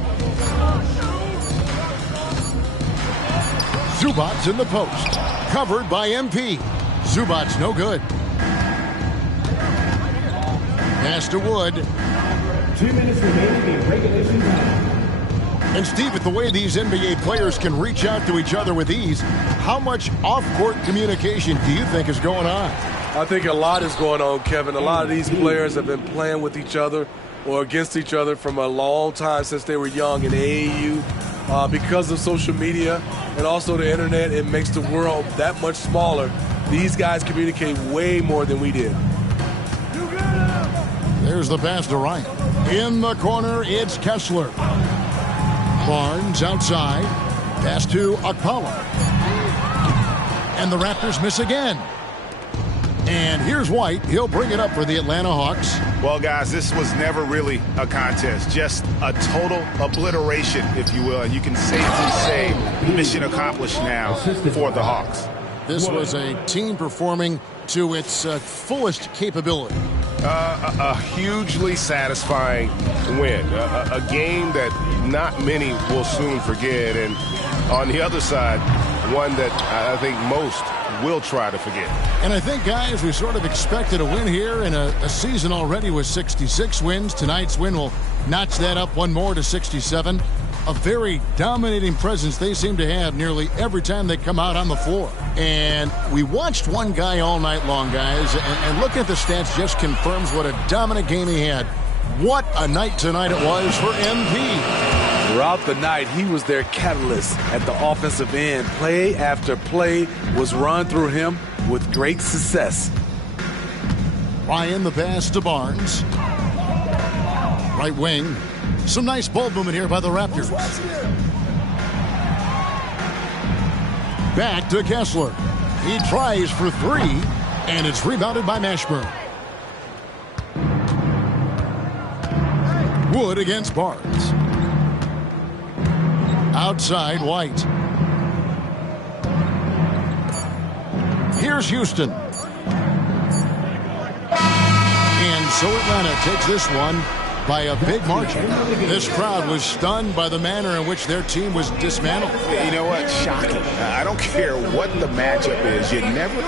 Zubac in the post. Covered by MP. Zubac no good. Pass to Wood. 2 minutes remaining in regulation time. And Steve, with the way these NBA players can reach out to each other with ease, how much off-court communication do you think is going on? I think a lot is going on, Kevin. A lot of these players have been playing with each other or against each other from a long time since they were young in AAU. because of social media and also the internet. It makes the world that much smaller. These guys communicate way more than we did. There's the pass to Ryan. In the corner, it's Kessler. Barnes outside. Pass to Akpala. And the Raptors miss again. And here's White. He'll bring it up for the Atlanta Hawks. Well, guys, this was never really a contest. Just a total obliteration, if you will. And you can safely say mission accomplished now for the Hawks. This was a team performing to its fullest capability. A hugely satisfying win. A game that not many will soon forget. And on the other side, one that I think most will try to forget. And I think, guys, we sort of expected a win here in a season already with 66 wins. Tonight's win will notch that up one more to 67. A very dominating presence they seem to have nearly every time they come out on the floor. And we watched one guy all night long, guys, and looking at the stats just confirms what a dominant game he had. What a night tonight it was for MP. Throughout the night, he was their catalyst at the offensive end. Play after play was run through him with great success. Ryan, the pass to Barnes. Right wing. Some nice ball movement here by the Raptors. Back to Kessler. He tries for three, and it's rebounded by Mashburn. Wood against Barnes. Outside, White. Here's Houston. And so Atlanta takes this one by a big margin. This crowd was stunned by the manner in which their team was dismantled. You know what? Shocking. I don't care what the matchup is. You never...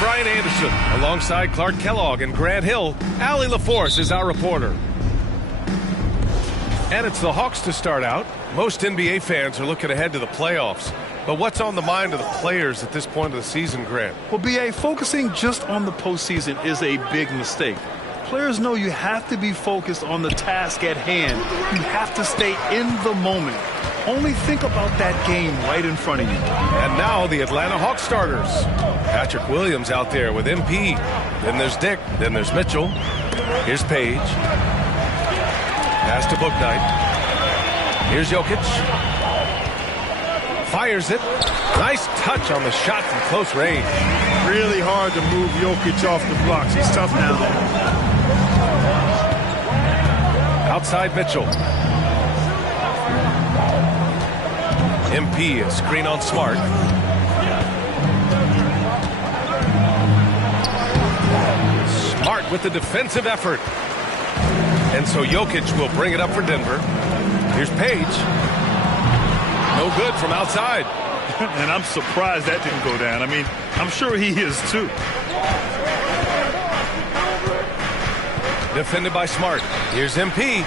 Brian Anderson, alongside Clark Kellogg and Grant Hill. Allie LaForce is our reporter. And it's the Hawks to start out. Most NBA fans are looking ahead to the playoffs. But what's on the mind of the players at this point of the season, Grant? Well, B.A., focusing just on the postseason is a big mistake. Players know you have to be focused on the task at hand. You have to stay in the moment. Only think about that game right in front of you. And now the Atlanta Hawks starters. Patrick Williams out there with MP. Then there's Dick. Then there's Mitchell. Here's Page. Pass to Bouknight. Here's Jokic. Fires it. Nice touch on the shot from close range. Really hard to move Jokic off the blocks. He's tough now. Outside Mitchell. MP, a screen on Smart. Smart with the defensive effort. And so Jokic will bring it up for Denver. Here's Page. No good from outside. And I'm surprised that didn't go down. I mean, I'm sure he is too. Defended by Smart. Here's MP.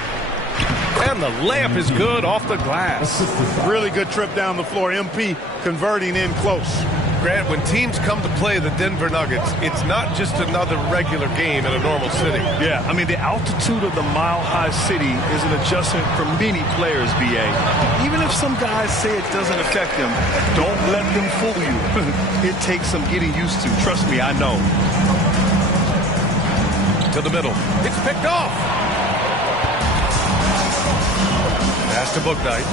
And the layup is good off the glass. Really good trip down the floor. MP converting in close. Grant, when teams come to play the Denver Nuggets, it's not just another regular game in a normal city. Yeah, I mean, the altitude of the mile-high city is an adjustment for many players, BA. Even if some guys say it doesn't affect them, don't let them fool you. It takes some getting used to. Trust me, I know. To the middle. It's picked off. Pass to Booknight.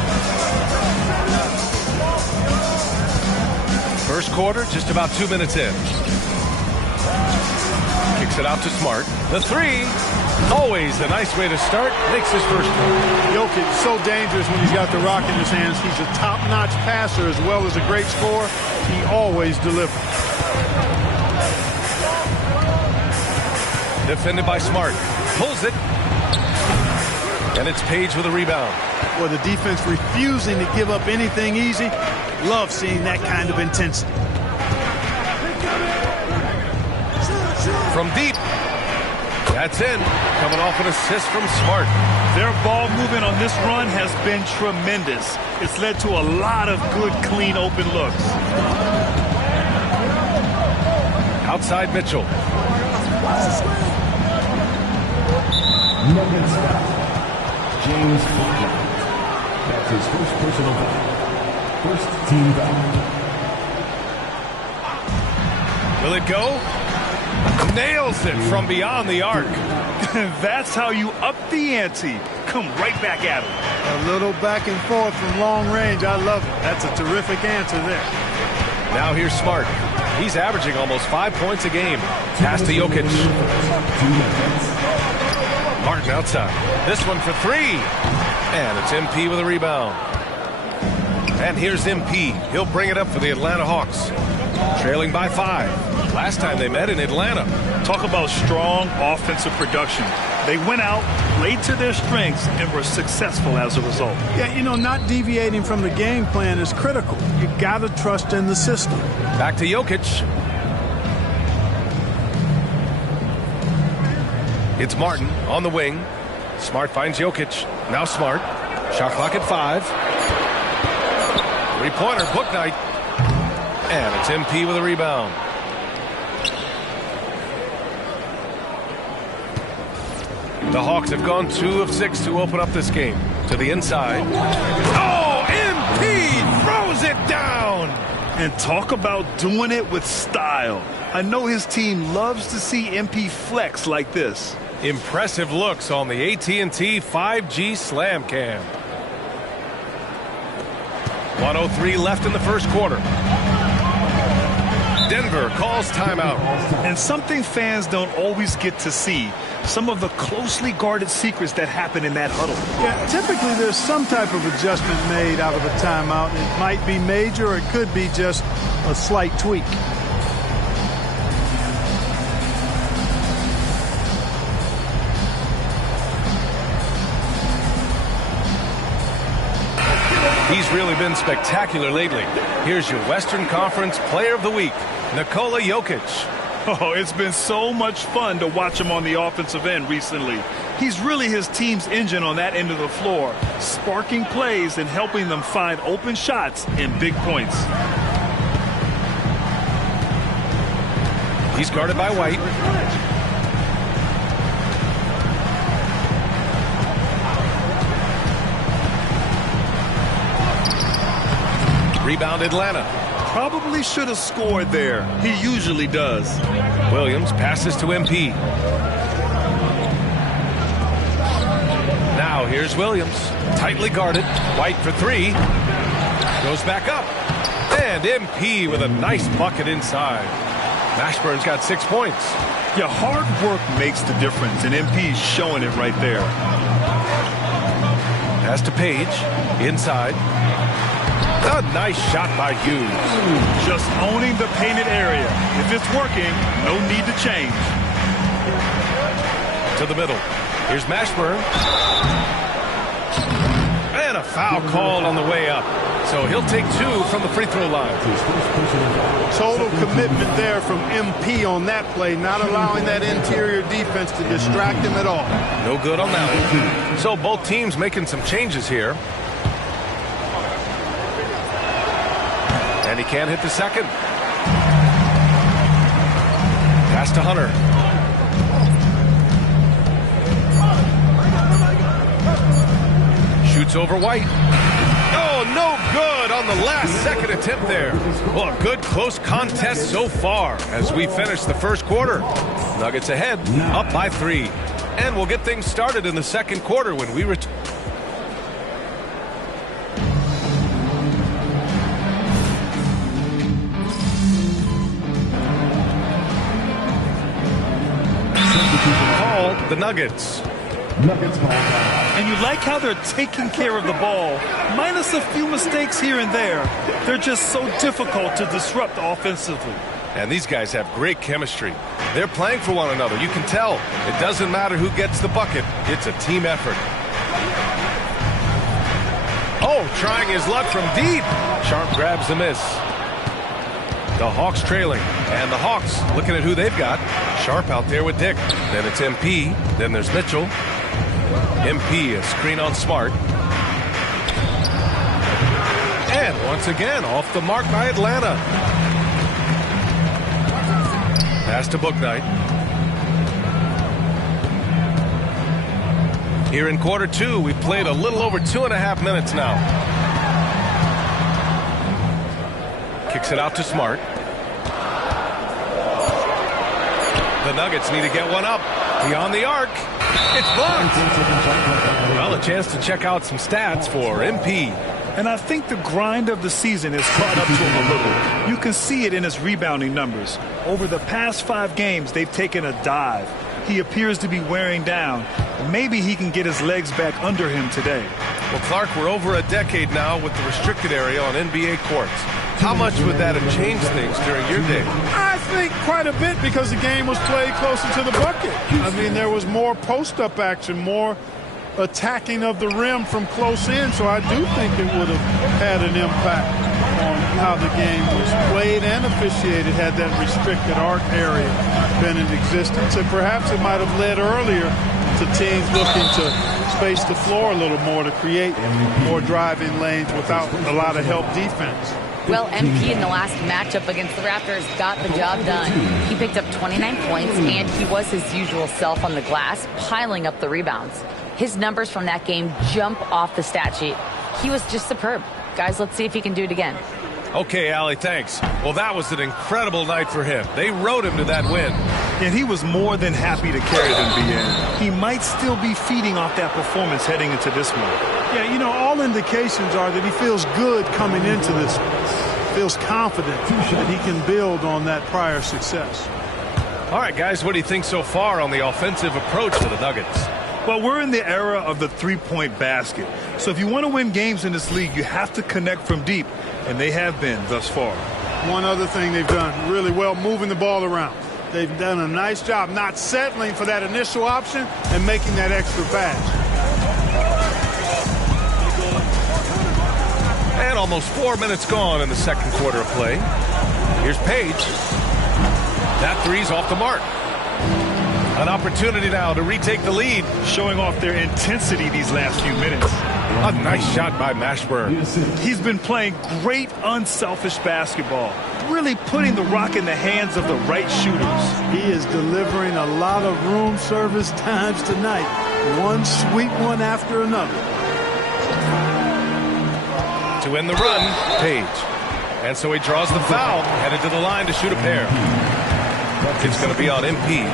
First quarter, just about 2 minutes in. Kicks it out to Smart. The three, always a nice way to start. Makes his first one. Jokic so dangerous when he's got the rock in his hands. He's a top-notch passer as well as a great scorer. He always delivers. Defended by Smart. Pulls it. And it's Page with a rebound. Well, the defense refusing to give up anything easy. Love seeing that kind of intensity. From deep. That's in. Coming off an assist from Smart. Their ball movement on this run has been tremendous. It's led to a lot of good, clean, open looks. Outside Mitchell. Nuggets foul. James Harden. That's his first personal foul. First team foul. Will it go? Nails it from beyond the arc. That's how you up the ante. Come right back at him. A little back and forth from long range. I love it. That's a terrific answer there. Now here's Smart. He's averaging almost 5 points a game. Pass to Jokic. Martin outside. This one for three. And it's MP with a rebound. And here's MP. He'll bring it up for the Atlanta Hawks. Trailing by 5. Last time they met in Atlanta. Talk about strong offensive production. They went out, played to their strengths, and were successful as a result. Yeah, you know, not deviating from the game plan is critical. You got to trust in the system. Back to Jokic. It's Martin on the wing. Smart finds Jokic. Now Smart. Shot clock at 5. Three-pointer, Booknight. And it's MP with a rebound. The Hawks have gone 2 of 6 to open up this game. To the inside. Oh, MP throws it down. And talk about doing it with style. I know his team loves to see MP flex like this. Impressive looks on the AT&T 5G Slam Cam. 1:03 left in the first quarter. Denver calls timeout. And something fans don't always get to see. Some of the closely guarded secrets that happen in that huddle. Yeah, typically there's some type of adjustment made out of a timeout. It might be major or it could be just a slight tweak. He's really been spectacular lately. Here's your Western Conference Player of the Week, Nikola Jokic. Oh, it's been so much fun to watch him on the offensive end recently. He's really his team's engine on that end of the floor, sparking plays and helping them find open shots and big points. He's guarded by White. Rebound Atlanta. Probably should have scored there. He usually does. Williams passes to MP. Now here's Williams. Tightly guarded. White for 3. Goes back up. And MP with a nice bucket inside. Mashburn's got 6 points. Yeah, hard work makes the difference, and MP's showing it right there. Pass to Page. Inside. A nice shot by Hughes. Just owning the painted area. If it's working, no need to change. To the middle. Here's Mashburn. And a foul called on the way up. So he'll take 2 from the free throw line. Total commitment there from MP on that play, not allowing that interior defense to distract him at all. No good on that one. So both teams making some changes here. And he can't hit the second. Pass to Hunter. Shoots over White. Oh, no good on the last second attempt there. Well, a good close contest so far as we finish the first quarter. Nuggets ahead, up by 3. And we'll get things started in the second quarter when we return. Call the Nuggets. And you like how they're taking care of the ball, minus a few mistakes here and there. They're just so difficult to disrupt offensively. And these guys have great chemistry. They're playing for one another. You can tell. It doesn't matter who gets the bucket. It's a team effort. Oh, trying his luck from deep. Sharp grabs the miss. The Hawks trailing. And the Hawks looking at who they've got. Sharp out there with Dick. Then it's MP. Then there's Mitchell. MP, a screen on Smart. And once again, off the mark by Atlanta. Pass to Bouknight. Here in quarter 2, we've played a little over 2.5 minutes now. Kicks it out to Smart. The Nuggets need to get one up. Beyond the arc. It's blocked. Well, a chance to check out some stats for MP. And I think the grind of the season has caught up to him a little. You can see it in his rebounding numbers. Over the past 5 games, they've taken a dive. He appears to be wearing down. Maybe he can get his legs back under him today. Well, Clark, we're over a decade now with the restricted area on NBA courts. How much would that have changed things during your day? I think quite a bit because the game was played closer to the bucket. I mean, there was more post-up action, more attacking of the rim from close in, so I do think it would have had an impact on how the game was played and officiated had that restricted arc area been in existence. And perhaps it might have led earlier to teams looking to space the floor a little more to create more driving lanes without a lot of help defense. Well, MP in the last matchup against the Raptors got the job done. He picked up 29 points, and he was his usual self on the glass, piling up the rebounds. His numbers from that game jump off the stat sheet. He was just superb. Guys, let's see if he can do it again. Okay, Allie, thanks. Well, that was an incredible night for him. They rode him to that win. And he was more than happy to carry them, BN. He might still be feeding off that performance heading into this one. Yeah, you know, all indications are that he feels good coming into this one. Feels confident that he can build on that prior success. All right, guys, what do you think so far on the offensive approach to the Nuggets? Well, we're in the era of the three-point basket. So if you want to win games in this league, you have to connect from deep, and they have been thus far. One other thing they've done really well, moving the ball around. They've done a nice job not settling for that initial option and making that extra pass. And almost 4 minutes gone in the second quarter of play. Here's Page. That three's off the mark. An opportunity now to retake the lead. Showing off their intensity these last few minutes. A nice shot by Mashburn. He's been playing great unselfish basketball. Really putting the rock in the hands of the right shooters. He is delivering a lot of room service times tonight. One sweet one after another. To end the run, Page. And so he draws the foul, headed to the line to shoot a pair. It's going to be on MP.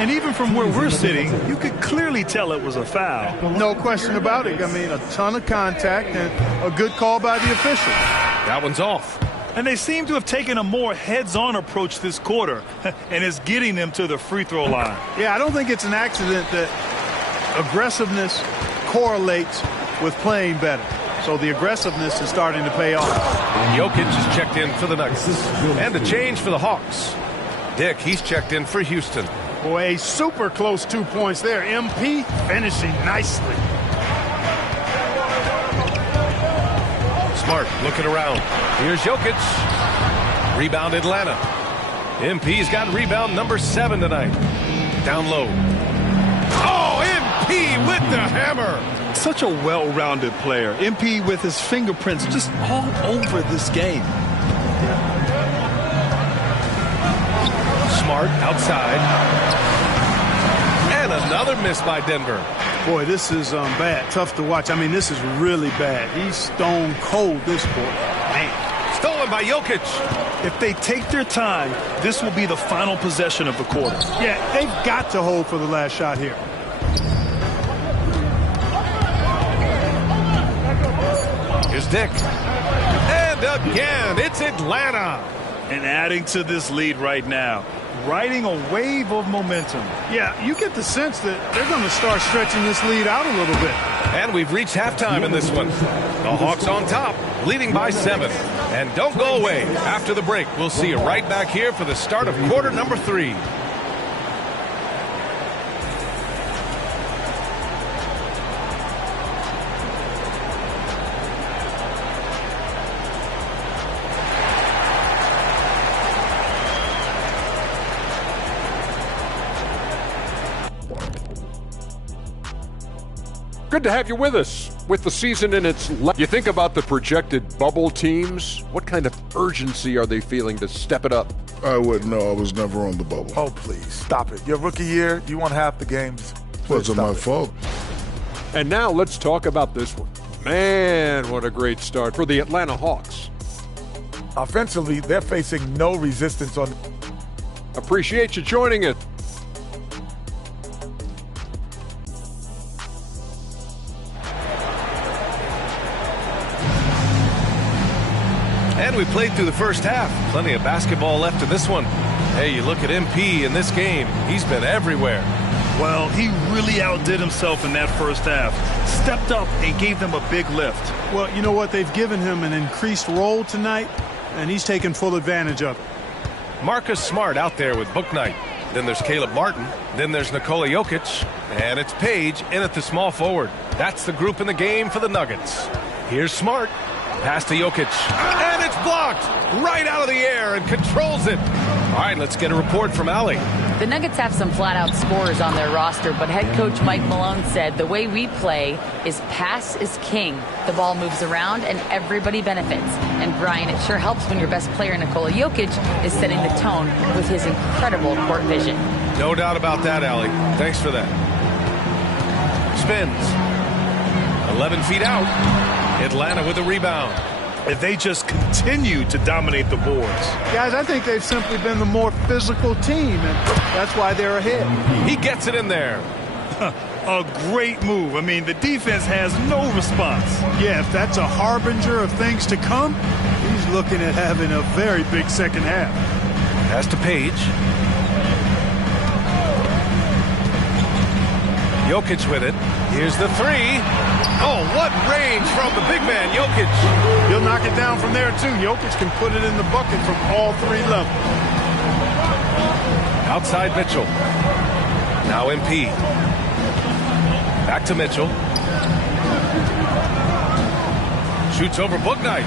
And even from where we're sitting, you could clearly tell it was a foul. No question about it. I mean, a ton of contact and a good call by the official. That one's off. And they seem to have taken a more heads-on approach this quarter, and it's getting them to the free throw line. Yeah, I don't think it's an accident that aggressiveness correlates with playing better. So the aggressiveness is starting to pay off. Jokic is checked in for the Nuggets. And a change for the Hawks. Dick, he's checked in for Houston. Boy, a super close 2 points there. MP finishing nicely. Smart looking around. Here's Jokic. Rebound Atlanta. MP's got rebound number 7 tonight. Down low. Oh, MP with the hammer. Such a well-rounded player. MP with his fingerprints just all over this game. Smart outside. And another miss by Denver. Boy, this is bad. Tough to watch. I mean, this is really bad. He's stone cold this quarter. Man. Stolen by Jokic. If they take their time, this will be the final possession of the quarter. Yeah, they've got to hold for the last shot here. Here's Dick. And again, it's Atlanta. And adding to this lead right now, riding a wave of momentum. Yeah, you get the sense that they're going to start stretching this lead out a little bit. And we've reached halftime in this one. The Hawks on top, leading by 7. And don't go away. After the break, we'll see you right back here for the start of quarter number 3. Good to have you with us. With the season in its you think about the projected bubble teams. What kind of urgency are they feeling to step it up? I wouldn't know. I was never on the bubble. Oh, please, stop it. Your rookie year, you won half the games. Wasn't my fault. And now let's talk about this one. Man, what a great start for the Atlanta Hawks. Offensively, they're facing no resistance on. Appreciate you joining us. And we played through the first half. Plenty of basketball left in this one. Hey, you look at MP in this game. He's been everywhere. Well, he really outdid himself in that first half. Stepped up and gave them a big lift. Well, you know what? They've given him an increased role tonight, and he's taken full advantage of it. Marcus Smart out there with Book Night. Then there's Caleb Martin. Then there's Nikola Jokic. And it's Page in at the small forward. That's the group in the game for the Nuggets. Here's Smart. Pass to Jokic. And it's blocked right out of the air and controls it. All right, let's get a report from Allie. The Nuggets have some flat-out scorers on their roster, but head coach Mike Malone said the way we play is pass is king. The ball moves around and everybody benefits. And Brian, it sure helps when your best player, Nikola Jokic, is setting the tone with his incredible court vision. No doubt about that, Allie. Thanks for that. Spins. 11 feet out. Atlanta with a rebound. If they just continue to dominate the boards. Guys, I think they've simply been the more physical team, and that's why they're ahead. He gets it in there. A great move. I mean, the defense has no response. Yeah, if that's a harbinger of things to come, he's looking at having a very big second half. Pass to Page. Jokic with it. Here's the 3. Oh, what range from the big man, Jokic. He'll knock it down from there, too. Jokic can put it in the bucket from all 3 levels. Outside Mitchell. Now MP. Back to Mitchell. Shoots over Book Night.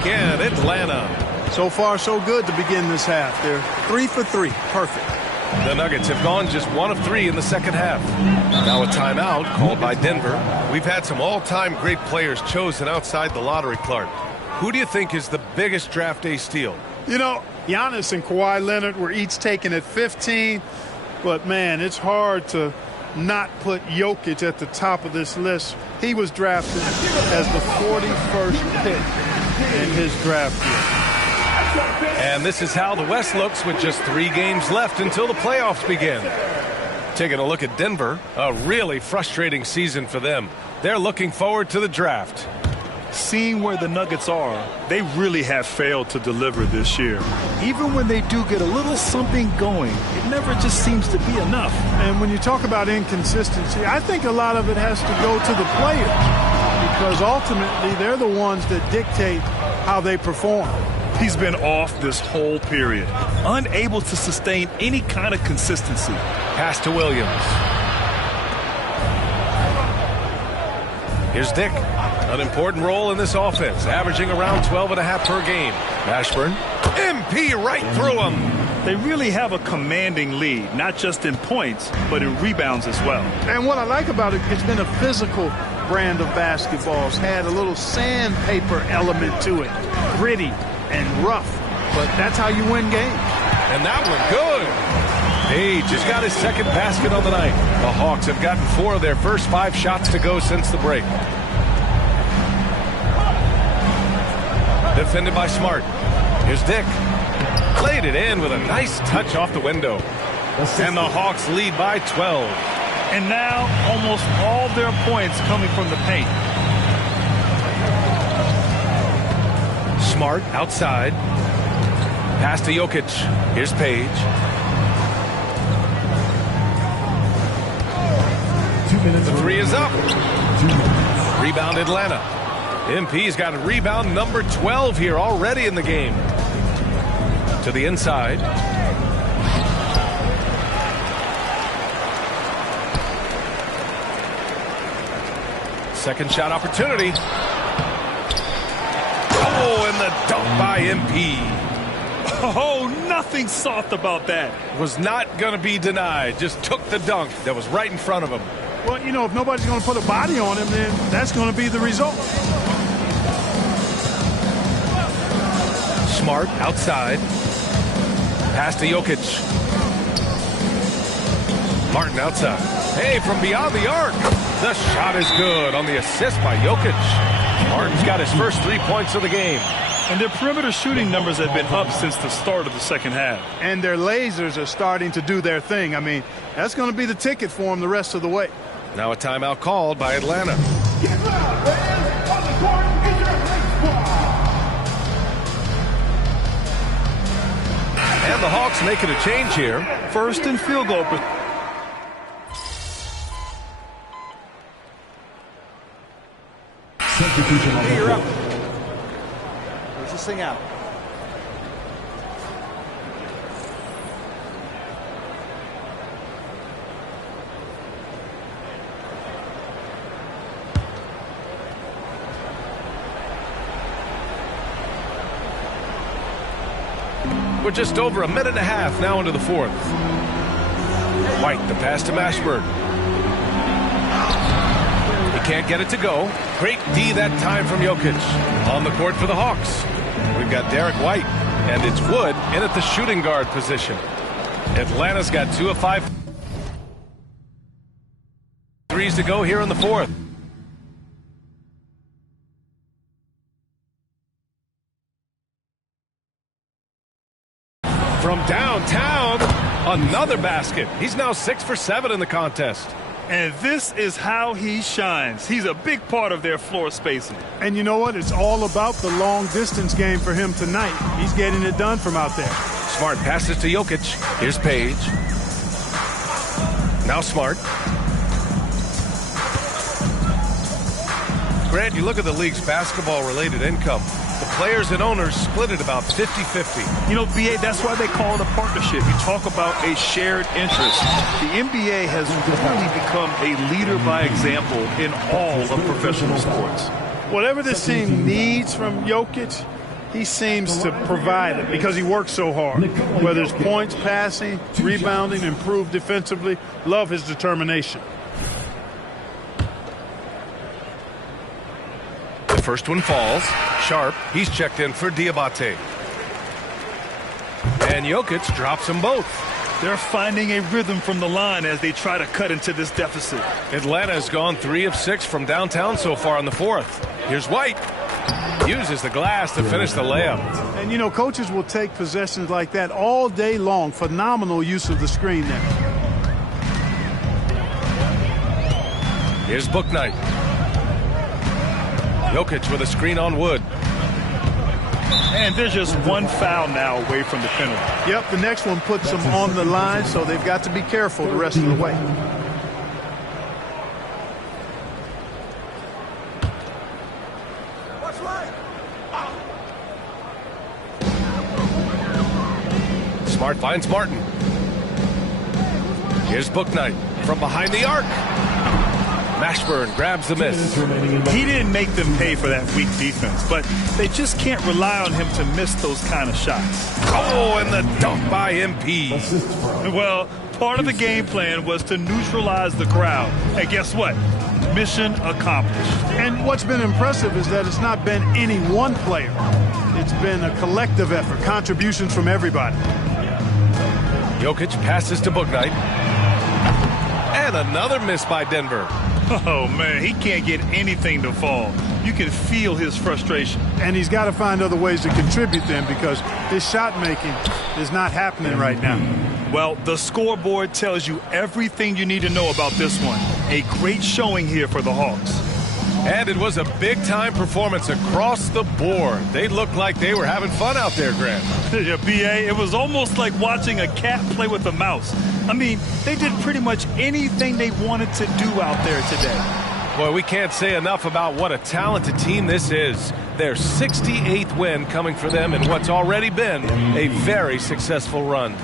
Again, Atlanta. So far, so good to begin this half. They're 3 for 3. Perfect. The Nuggets have gone just 1 of 3 in the second half. Now a timeout called by Denver. We've had some all-time great players chosen outside the lottery, Clark. Who do you think is the biggest draft day steal? You know, Giannis and Kawhi Leonard were each taken at 15. But, man, it's hard to not put Jokic at the top of this list. He was drafted as the 41st pick in his draft year. And this is how the West looks with just 3 games left until the playoffs begin. Taking a look at Denver, a really frustrating season for them. They're looking forward to the draft. Seeing where the Nuggets are, they really have failed to deliver this year. Even when they do get a little something going, it never just seems to be enough. And when you talk about inconsistency, I think a lot of it has to go to the players, because ultimately they're the ones that dictate how they perform. He's been off this whole period, unable to sustain any kind of consistency. Pass to Williams. Here's Dick. An important role in this offense, averaging around 12.5 per game. Mashburn, MP right through him. They really have a commanding lead, not just in points, but in rebounds as well. And what I like about it, it's been a physical brand of basketball. It's had a little sandpaper element to it, gritty and rough, but that's how you win games. And that one good. Page has got his second basket on the night. The Hawks have gotten 4 of their first 5 shots to go since the break. Defended by Smart. Here's Dick. Played it in with a nice touch off the window. And the Hawks lead by 12. And now almost all their points coming from the paint. Smart outside. Pass to Jokic. Here's Page. 2 minutes. The 3 is up. 2 minutes. Rebound Atlanta. MP's got a rebound number 12 here already in the game. To the inside. Second shot opportunity. Oh, and the dunk by MP. Oh, nothing soft about that. Was not going to be denied. Just took the dunk that was right in front of him. Well, you know, if nobody's going to put a body on him, then that's going to be the result. Smart outside. Pass to Jokic. Martin outside. Hey, from beyond the arc. The shot is good on the assist by Jokic. Martin's got his first 3 points of the game. And their perimeter shooting numbers have been up since the start of the second half. And their lasers are starting to do their thing. I mean, that's going to be the ticket for them the rest of the way. Now a timeout called by Atlanta. And the Hawks making a change here. First and field goal. Hey, you're up. Close this thing out. We're just over a minute and a half now into the fourth. White, the pass to Mashburn. He can't get it to go. Great D that time from Jokic. On the court for the Hawks. We've got Derek White, and it's Wood in at the shooting guard position. Atlanta's got 2 of 5 threes to go here in the fourth. From downtown, another basket. He's now 6 for 7 in the contest. And this is how he shines. He's a big part of their floor spacing. And you know what? It's all about the long distance game for him tonight. He's getting it done from out there. Smart passes to Jokic. Here's Page. Now Smart. Grant, you look at the league's basketball-related income. The players and owners split it about 50-50. You know, BA, that's why they call it a partnership. You talk about a shared interest. The NBA has really become a leader by example in all of professional sports. Whatever this team needs from Jokic, he seems to provide it because he works so hard. Whether it's points, passing, rebounding, improved defensively, love his determination. The first one falls. Sharp, he's checked in for Diabate. And Jokic drops them both. They're finding a rhythm from the line as they try to cut into this deficit. Atlanta has gone 3 of 6 from downtown so far in the fourth. Here's White. Uses the glass to finish the layup. And, you know, coaches will take possessions like that all day long. Phenomenal use of the screen there. Here's Bouknight. Jokic with a screen on Wood. And they're just one foul now away from the penalty. Yep, the next one puts them on the line, so they've got to be careful the rest of the way. Smart finds Martin. Here's Bouknight from behind the arc. Mashburn grabs the miss. He didn't make them pay for that weak defense, but they just can't rely on him to miss those kind of shots. Oh, and the dunk by MP. Well, part of the game plan was to neutralize the crowd. And guess what? Mission accomplished. And what's been impressive is that it's not been any one player. It's been a collective effort, contributions from everybody. Jokic passes to Bouknight. And another miss by Denver. Oh, man, he can't get anything to fall. You can feel his frustration. And he's got to find other ways to contribute then, because his shot making is not happening right now. Well, the scoreboard tells you everything you need to know about this one. A great showing here for the Hawks. And it was a big-time performance across the board. They looked like they were having fun out there, Grant. Yeah, B.A., it was almost like watching a cat play with a mouse. I mean, they did pretty much anything they wanted to do out there today. Boy, we can't say enough about what a talented team this is. Their 68th win coming for them in what's already been a very successful run.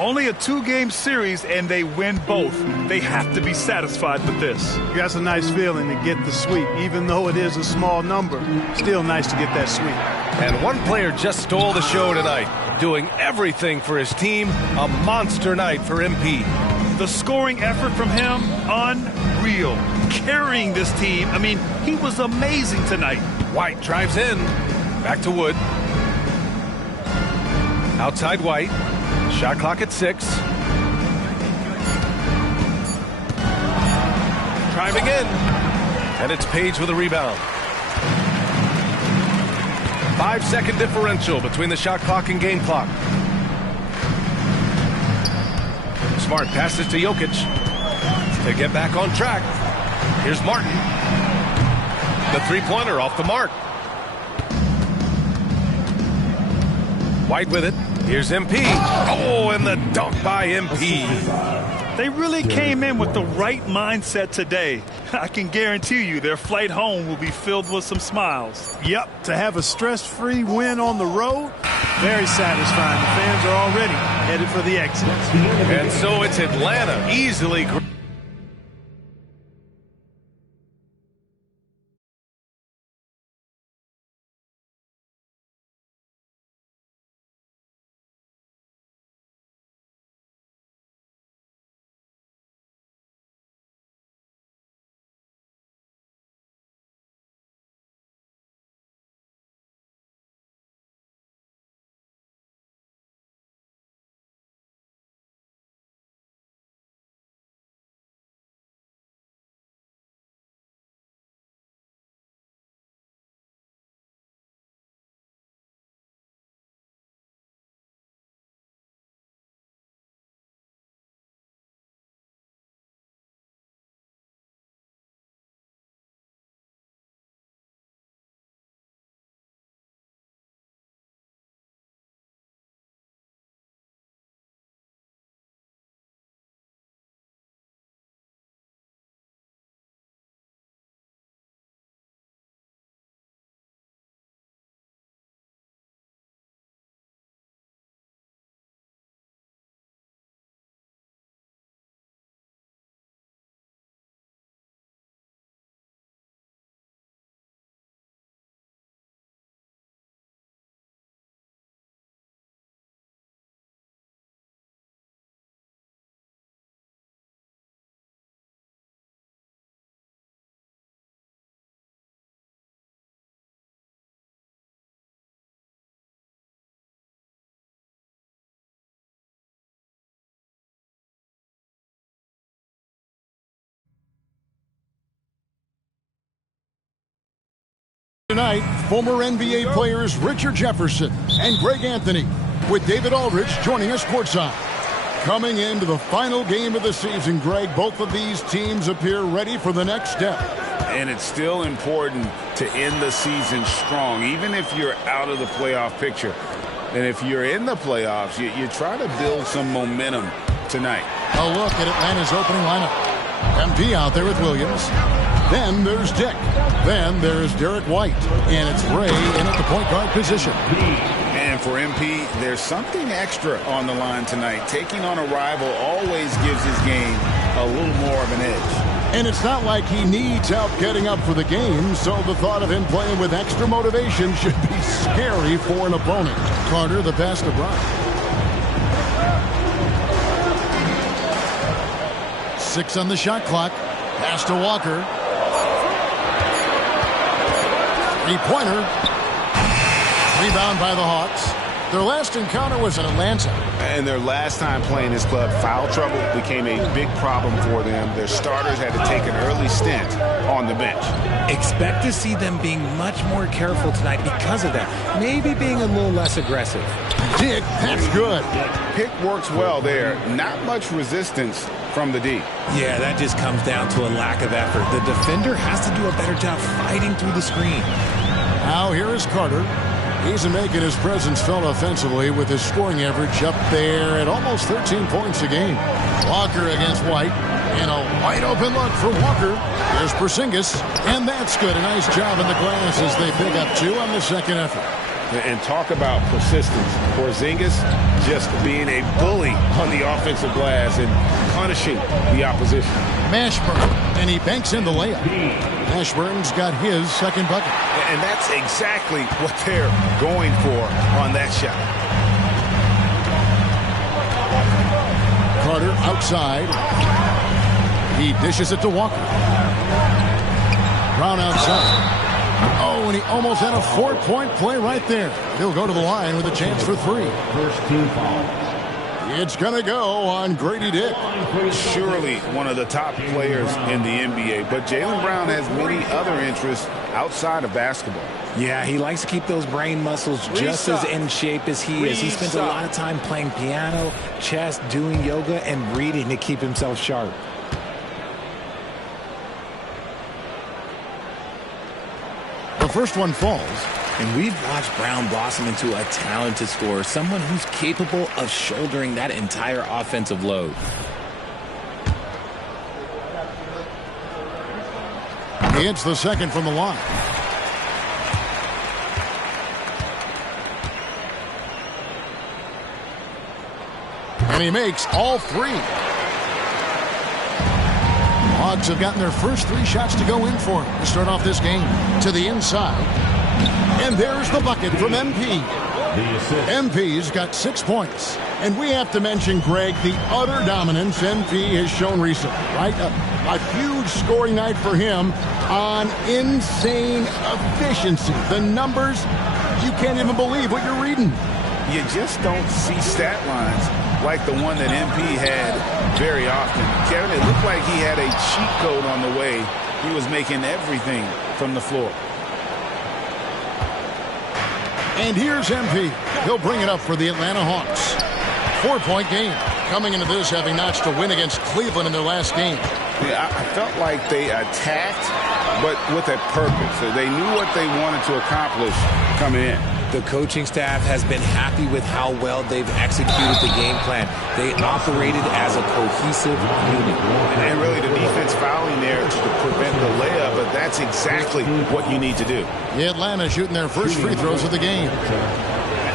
Only a 2-game series, and they win both. They have to be satisfied with this. That's a nice feeling to get the sweep. Even though it is a small number, still nice to get that sweep. And one player just stole the show tonight, doing everything for his team. A monster night for MP. The scoring effort from him, unreal. Carrying this team, I mean, he was amazing tonight. White drives in. Back to Wood. Outside White. Shot clock at 6. Driving in. And it's Page with a rebound. 5-second differential between the shot clock and game clock. Smart passes to Jokic to get back on track. Here's Martin. The three-pointer off the mark. White with it. Here's MP. Oh, and the dunk by MP. They really came in with the right mindset today. I can guarantee you their flight home will be filled with some smiles. Yep, to have a stress-free win on the road, very satisfying. The fans are already headed for the exit. And so it's Atlanta easily. Tonight, former NBA players Richard Jefferson and Greg Anthony, with David Aldridge joining us courtside. Coming into the final game of the season, Greg, both of these teams appear ready for the next step. And it's still important to end the season strong, even if you're out of the playoff picture. And if you're in the playoffs, you try to build some momentum tonight. A look at Atlanta's opening lineup. MP out there with Williams. Then there's Dick. Then there's Derek White. And it's Ray in at the point guard position. And for MP, there's something extra on the line tonight. Taking on a rival always gives his game a little more of an edge. And it's not like he needs help getting up for the game, so the thought of him playing with extra motivation should be scary for an opponent. Carter, the pass to Brown. 6 on the shot clock. Pass to Walker. 3-pointer. Rebound by the Hawks. Their last encounter was in Atlanta. And their last time playing this club, foul trouble became a big problem for them. Their starters had to take an early stint on the bench. Expect to see them being much more careful tonight because of that. Maybe being a little less aggressive. Dick, that's good. Pick works well there. Not much resistance from the D. Yeah, that just comes down to a lack of effort. The defender has to do a better job fighting through the screen. Now here is Carter. He's making his presence felt offensively with his scoring average up there at almost 13 points a game. Walker against White. And a wide open look for Walker. Here's Porzingis. And that's good. A nice job in the glass as they pick up 2 on the second effort. And talk about persistence. Porzingis just being a bully on the offensive glass and punishing the opposition. Mashburn, and he banks in the layup. Mashburn's got his second bucket. And that's exactly what they're going for on that shot. Carter outside. He dishes it to Walker. Brown outside. Oh, and he almost had a 4-point play right there. He'll go to the line with a chance for 3. First team foul. It's going to go on Grady Dick. Surely one of the top players in the NBA, but Jaylen Brown has many other interests outside of basketball. Yeah, he likes to keep those brain muscles just as in shape as he is. He spends a lot of time playing piano, chess, doing yoga, and reading to keep himself sharp. The first one falls. And we've watched Brown blossom into a talented scorer, someone who's capable of shouldering that entire offensive load. He hits the second from the line. And he makes all 3. Hawks have gotten their first 3 shots to go in for him to start off this game. To the inside. And there's the bucket from MP. MP's got 6 points. And we have to mention, Greg, the utter dominance MP has shown recently, right? A huge scoring night for him on insane efficiency. The numbers, you can't even believe what you're reading. You just don't see stat lines like the one that MP had very often. Kevin, it looked like he had a cheat code on the way. He was making everything from the floor. And here's MP. He'll bring it up for the Atlanta Hawks. 4-point game. Coming into this having notched a win against Cleveland in their last game. Yeah, I felt like they attacked, but with a purpose. So they knew what they wanted to accomplish coming in. The coaching staff has been happy with how well they've executed the game plan. They operated as a cohesive unit. And really the defense fouling there to prevent the layup, but that's exactly what you need to do. The Atlanta shooting their first free throws of the game.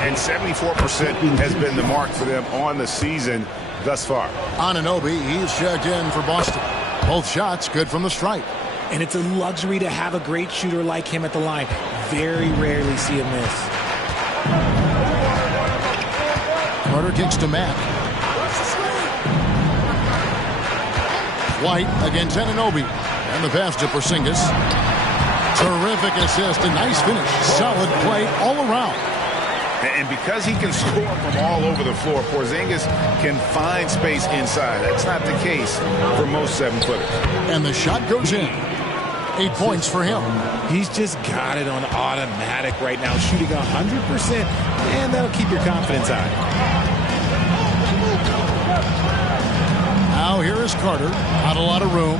And 74% has been the mark for them on the season thus far. Anunoby, he's checked in for Boston. Both shots good from the stripe. And it's a luxury to have a great shooter like him at the line. Very rarely see him miss. Carter kicks to Mack. White against Anunoby. And the pass to Porzingis. Terrific assist. A nice finish. Solid play all around. And because he can score from all over the floor, Porzingis can find space inside. That's not the case for most 7-footers. And the shot goes in. 8 points for him. He's just got it on automatic right now, shooting 100%, and that'll keep your confidence high. Now here is Carter. Not a lot of room.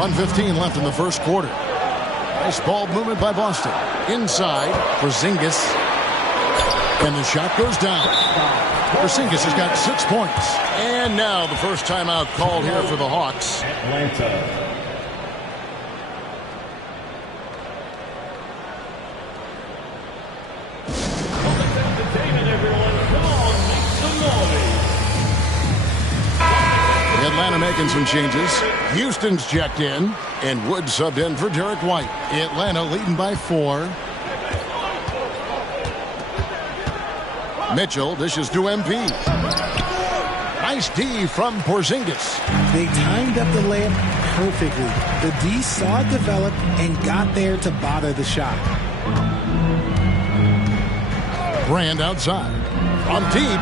1:15 left in the first quarter. Nice ball movement by Boston. Inside, Porzingis. And the shot goes down. Porzingis has got 6 points. And now the first timeout called here for the Hawks. Atlanta. Atlanta making some changes. Houston's checked in, and Wood subbed in for Derek White. Atlanta leading by 4. Mitchell dishes to MP. Nice D from Porzingis. They timed up the layup perfectly. The D saw it develop and got there to bother the shot. Brand outside. From deep.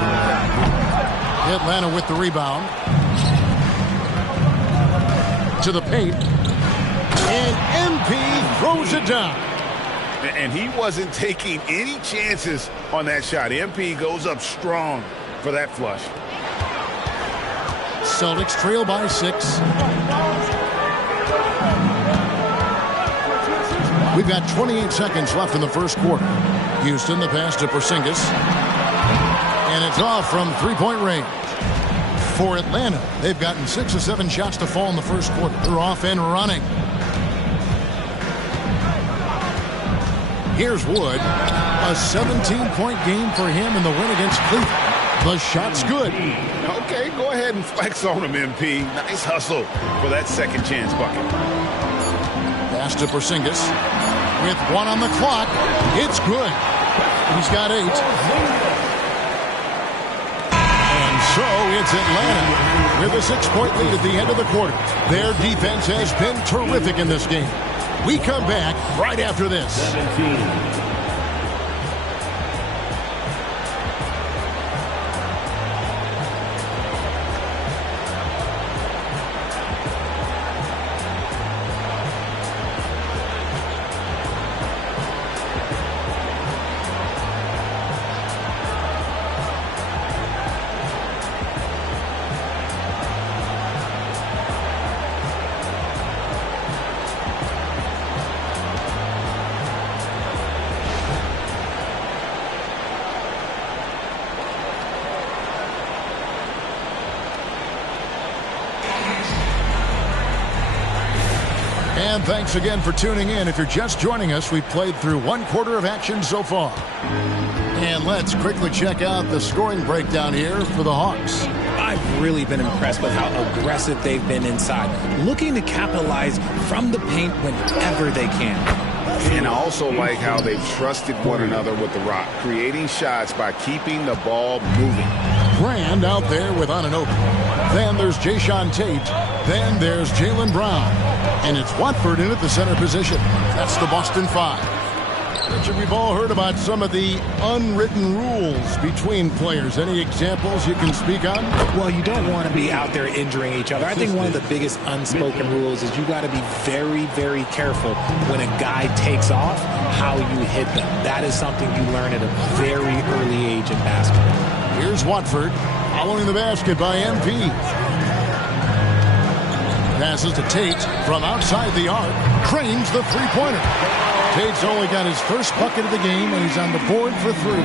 Atlanta with the rebound. To the paint. And MP throws it down. And he wasn't taking any chances on that shot. MP goes up strong for that flush. Celtics trail by 6. We've got 28 seconds left in the first quarter. Houston, the pass to Porzingis. And it's off from three-point range. For Atlanta, they've gotten 6 or 7 shots to fall in the first quarter. They're off and running. Here's Wood. A 17-point game for him in the win against Cleveland. The shot's good. Okay, go ahead and flex on him, MP. Nice hustle for that second chance bucket. Pass to Porzingis. With 1 on the clock, it's good. He's got 8. And so it's Atlanta with a 6-point lead at the end of the quarter. Their defense has been terrific in this game. We come back right after this. 17. And thanks again for tuning in. If you're just joining us, we've played through 1 quarter of action so far. And let's quickly check out the scoring breakdown here for the Hawks. I've really been impressed with how aggressive they've been inside, looking to capitalize from the paint whenever they can. And I also like how they've trusted one another with the rock, creating shots by keeping the ball moving. Brand out there with Anunoby. Then there's Jayshawn Tate. Then there's Jaylen Brown. And it's Watford in at the center position. That's the Boston 5. Richard, we've all heard about some of the unwritten rules between players. Any examples you can speak on? Well, you don't want to be out there injuring each other. I think one of the biggest unspoken rules is you got to be very, very careful when a guy takes off, how you hit them. That is something you learn at a very early age in basketball. Here's Watford following the basket by MP. Passes to Tate from outside the arc. Cranes the three-pointer. Tate's only got his first bucket of the game, and he's on the board for 3.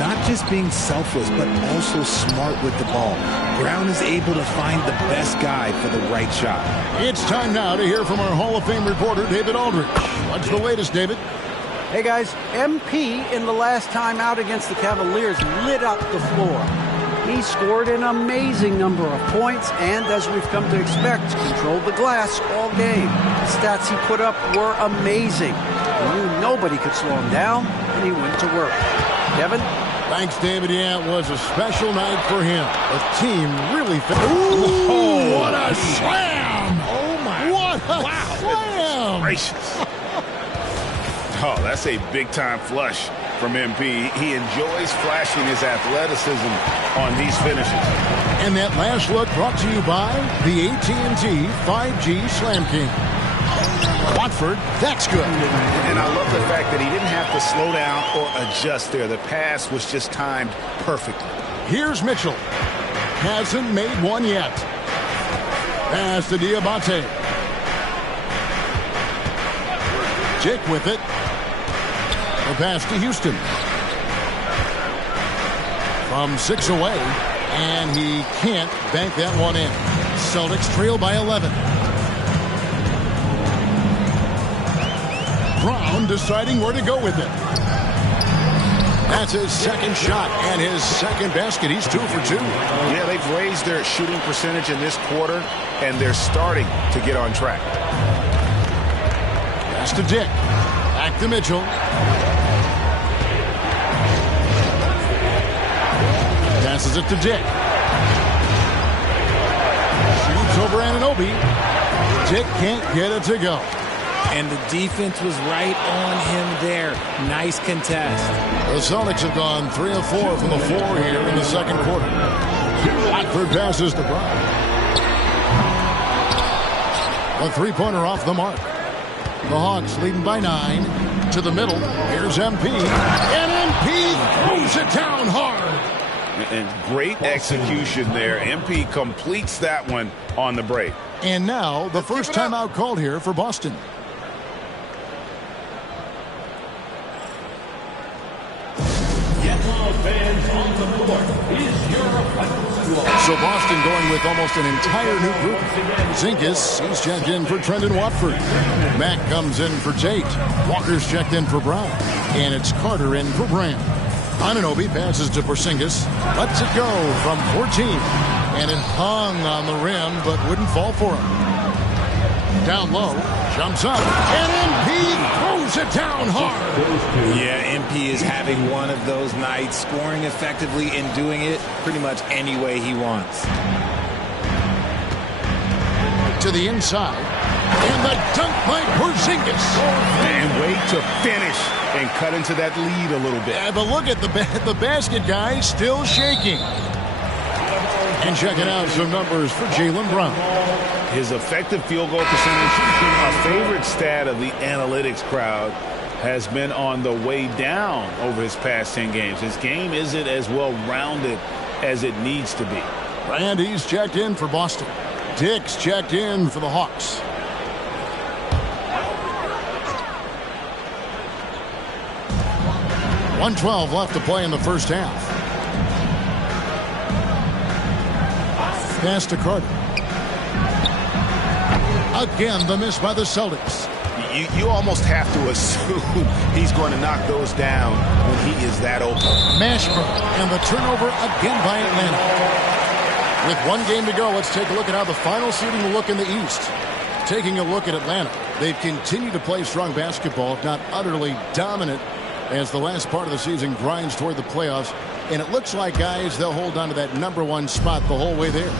Not just being selfless, but also smart with the ball. Brown is able to find the best guy for the right shot. It's time now to hear from our Hall of Fame reporter, David Aldridge. What's the latest, David? Hey, guys. MP, in the last time out against the Cavaliers, lit up the floor. He scored an amazing number of points and, as we've come to expect, controlled the glass all game. The stats he put up were amazing. He knew nobody could slow him down, and he went to work. Kevin? Thanks, David. Yeah, it was a special night for him. The team really... Ooh, what a slam! Oh, my. What a slam! Gracious. Oh, that's a big-time flush from MP. He enjoys flashing his athleticism on these finishes. And that last look brought to you by the AT&T 5G Slam King. Watford, that's good. And I love the fact that he didn't have to slow down or adjust there. The pass was just timed perfectly. Here's Mitchell. Hasn't made one yet. Pass to Diabate. Jake with it. The pass to Houston. From 6 away, and he can't bank that one in. Celtics trail by 11. Brown deciding where to go with it. That's his second shot and his second basket. He's 2 for 2. Yeah, they've raised their shooting percentage in this quarter, and they're starting to get on track. Pass to Dick. Back to Mitchell. Passes it to Dick. Shoots over Anunoby. Dick can't get it to go. And the defense was right on him there. Nice contest. The Celtics have gone 3 of 4 from the floor here in the second quarter. Watford passes to Brown. A three-pointer off the mark. The Hawks leading by 9. To the middle. Here's MP. And MP throws it down hard. And great execution there. MP completes that one on the break. And now the first timeout called here for Boston. So Boston going with almost an entire new group. Zingas, he's checked in for Trendon Watford. Mack comes in for Tate. Walker's checked in for Brown. And it's Carter in for Brand. Anunoby passes to Porzingis. Lets it go from 14. And it hung on the rim, but wouldn't fall for him. Down low, jumps up, and MP throws it down hard. Yeah, MP is having one of those nights, scoring effectively and doing it pretty much any way he wants. To the inside, and the dunk by Porzingis. And wait to finish and cut into that lead a little bit. Yeah, but look at the basket guy still shaking. And checking out some numbers for Jaylen Brown. His effective field goal percentage, a favorite stat of the analytics crowd, has been on the way down over his past 10 games. His game isn't as well-rounded as it needs to be. Randy's checked in for Boston. Dick's checked in for the Hawks. .112 left to play in the first half. Pass to Carter. Again, the miss by the Celtics. You almost have to assume he's going to knock those down when he is that open. Mashburn, and the turnover again by Atlanta. With one game to go, let's take a look at how the final seeding will look in the East. Taking a look at Atlanta, they've continued to play strong basketball, if not utterly dominant, as the last part of the season grinds toward the playoffs. And it looks like, guys, they'll hold on to that #1 spot the whole way there.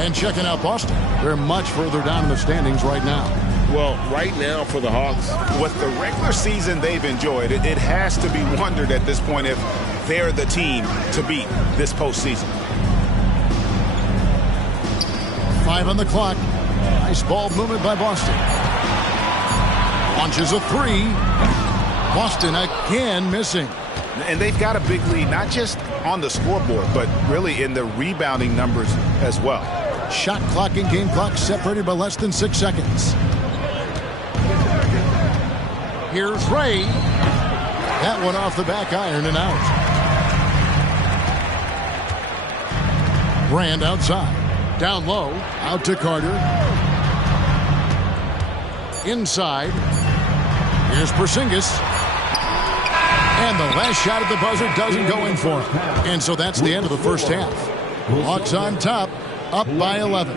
And checking out Boston, they're much further down in the standings right now. Well, right now for the Hawks, with the regular season they've enjoyed, it has to be wondered at this point if they're the team to beat this postseason. 5 on the clock. Nice ball movement by Boston. Launches a 3. Boston again missing. And they've got a big lead, not just on the scoreboard, but really in the rebounding numbers as well. Shot clock and game clock separated by less than 6 seconds. Here's Ray. That one off the back iron and out. Brand outside. Down low. Out to Carter. Inside. Here's Porzingis. And the last shot at the buzzer doesn't go in for him. And so that's the end of the first half. Hawks on top, up by 11.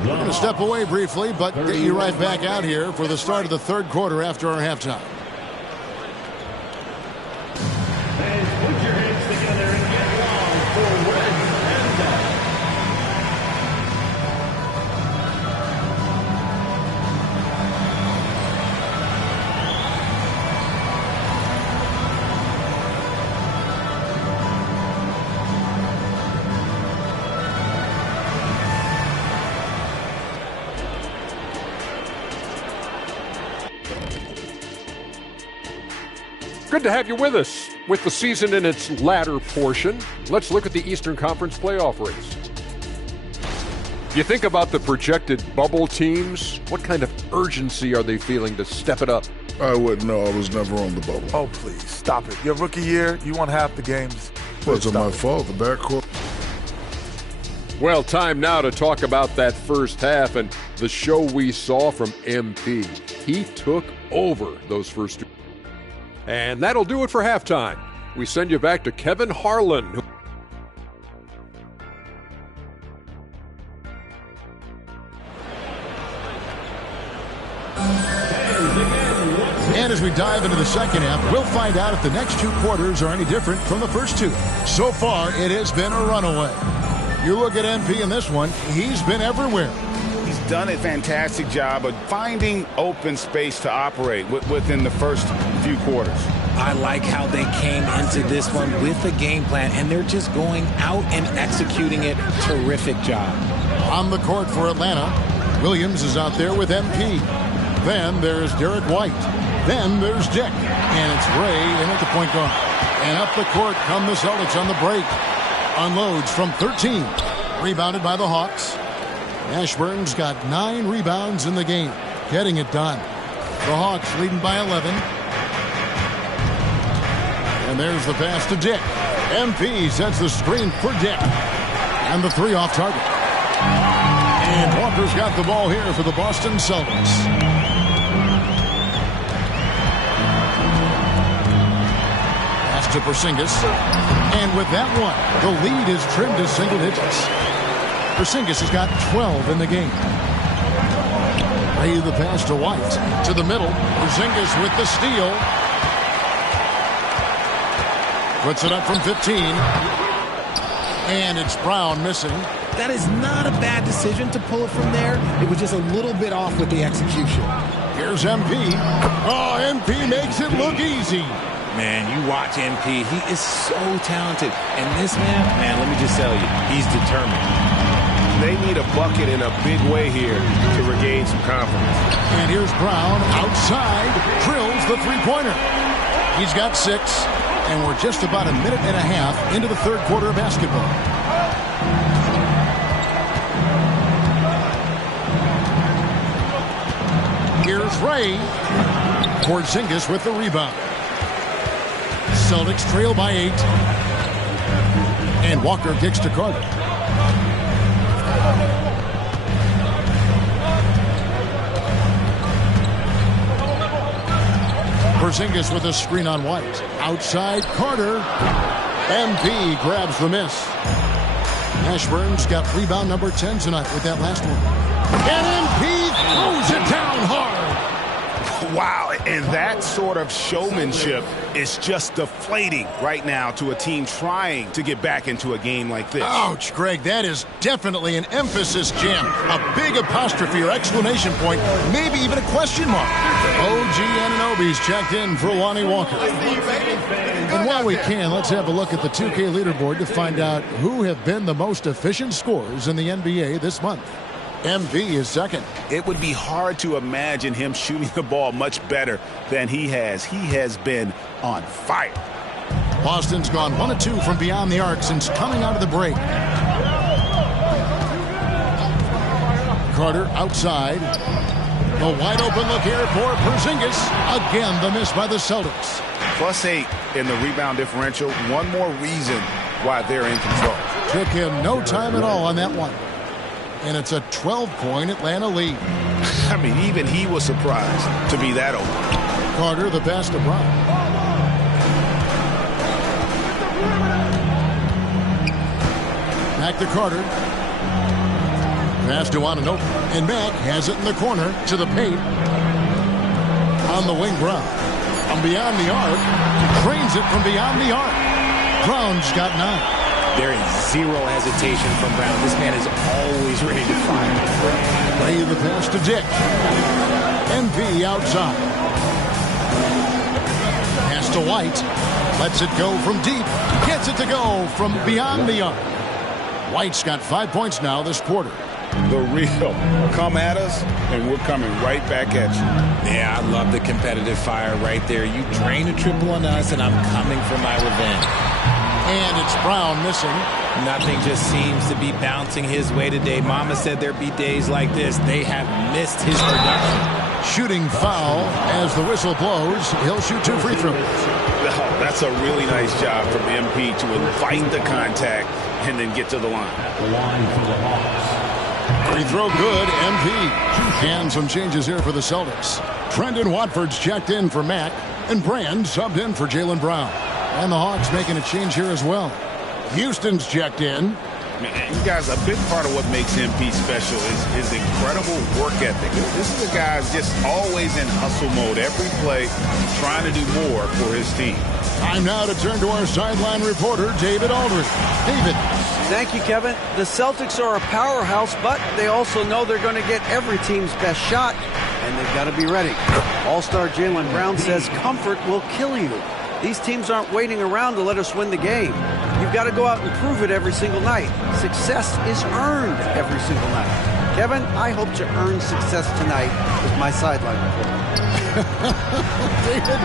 We're going to step away briefly, but get you right back out here for the start of the third quarter after our halftime. Put your hands together and get wild for Red Panda. Good to have you with us. With the season in its latter portion, let's look at the Eastern Conference playoff race. You think about the projected bubble teams, what kind of urgency are they feeling to step it up? I wouldn't know. I was never on the bubble. Oh, please, stop it. Your rookie year, you won half the games. Wasn't my fault. The backcourt. Well, time now to talk about that first half and the show we saw from MP. He took over those first two. And that'll do it for halftime. we send you back to Kevin Harlan. And as we dive into the second half, we'll find out if the next 2 quarters are any different from the first 2. So far, it has been a runaway. You look at MP in this one, he's been everywhere. He's done a fantastic job of finding open space to operate within the first few quarters. I like how they came into this one with a game plan, and they're just going out and executing it. Terrific job. On the court for Atlanta, Williams is out there with MP. Then there's Derek White. Then there's Dick. And it's Ray in at the point guard. And up the court come the Celtics on the break. Unloads from 13. Rebounded by the Hawks. Ashburn's got 9 rebounds in the game. Getting it done. The Hawks leading by 11. And there's the pass to Dick. MP sets the screen for Dick. And the 3 off target. And Walker's got the ball here for the Boston Celtics. To Porzingis, and with that one, the lead is trimmed to single digits. Porzingis has got 12 in the game. Ray the pass to White, to the middle. Porzingis with the steal. Puts it up from 15. And it's Brown missing. That is not a bad decision to pull it from there. It was just a little bit off with the execution. Here's MP. Oh, MP makes it look easy. Man, you watch MP. He is so talented. And this man, let me just tell you, he's determined. They need a bucket in a big way here to regain some confidence. And here's Brown outside, drills the three-pointer. He's got 6, and we're just about a minute and a half into the third quarter of basketball. Here's Ray. Porzingis with the rebound. Celtics trail by 8. And Walker kicks to Carter. Porzingis with a screen on White. Outside Carter. MP grabs the miss. Ashburn's got rebound number 10 tonight with that last one. And MP throws it down hard. Wow, and that sort of showmanship is just deflating right now to a team trying to get back into a game like this. Ouch, Greg, that is definitely an emphasis jam. A big apostrophe or exclamation point, maybe even a question mark. OG Anunoby's checked in for Lonnie Walker. And while we can, let's have a look at the 2K leaderboard to find out who have been the most efficient scorers in the NBA this month. MP is second. It would be hard to imagine him shooting the ball much better than he has. He has been on fire. Boston's gone 1 of 2 from beyond the arc since coming out of the break. Carter outside. A wide open look here for Porzingis. Again, the miss by the Celtics. +8 in the rebound differential. One more reason why they're in control. Took him no time at all on that one. And it's a 12-point Atlanta lead. I mean, even he was surprised to be that open. Carter, the pass to Brown. Back to Carter. Pass to Anunoby. And Mack has it in the corner to the paint. On the wing, Brown. From beyond the arc. Trains it from beyond the arc. Brown's got 9. There is zero hesitation from Brown. This man is always ready to fire. Play the pass to Dick. MP outside. Pass to White. Lets it go from deep. Gets it to go from beyond the arc. White's got 5 points now this quarter. The real come at us, and we're coming right back at you. Yeah, I love the competitive fire right there. You drain a triple on us, and I'm coming for my revenge. And it's Brown missing. Nothing just seems to be bouncing his way today. Mama said there'd be days like this. They have missed his production. Shooting foul as the whistle blows. He'll shoot 2 free throws. That's a really nice job from MP to invite the contact and then get to the line. The line for the Hawks. Free throw good, MP. And some changes here for the Celtics. Trendon Watford's checked in for Mack. And Brand subbed in for Jaylen Brown. And the Hawks making a change here as well. Houston's checked in. You guys, a big part of what makes MP special is his incredible work ethic. This is a guy just always in hustle mode, every play, trying to do more for his team. Time now to turn to our sideline reporter, David Aldridge. David. Thank you, Kevin. The Celtics are a powerhouse, but they also know they're going to get every team's best shot, and they've got to be ready. All-star Jaylen Brown says comfort will kill you. These teams aren't waiting around to let us win the game. You've got to go out and prove it every single night. Success is earned every single night. Kevin, I hope to earn success tonight with my sideline report. David,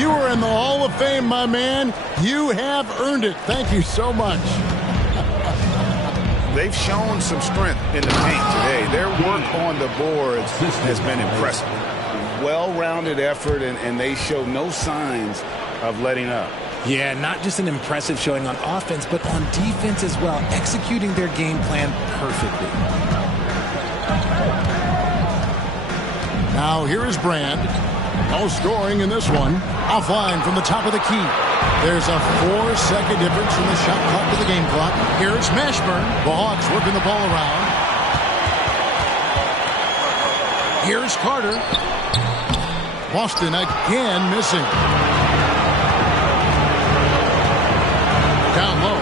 you are in the Hall of Fame, my man. You have earned it. Thank you so much. They've shown some strength in the paint today. Their work on the boards has been impressive. Well-rounded effort, and they show no signs of letting up. Yeah, not just an impressive showing on offense, but on defense as well, executing their game plan perfectly. Now here is Brand. No scoring in this one. Offline from the top of the key. There's a 4-second difference from the shot clock to the game clock. Here's Mashburn. The Hawks working the ball around. Here's Carter. Boston again missing. Down low.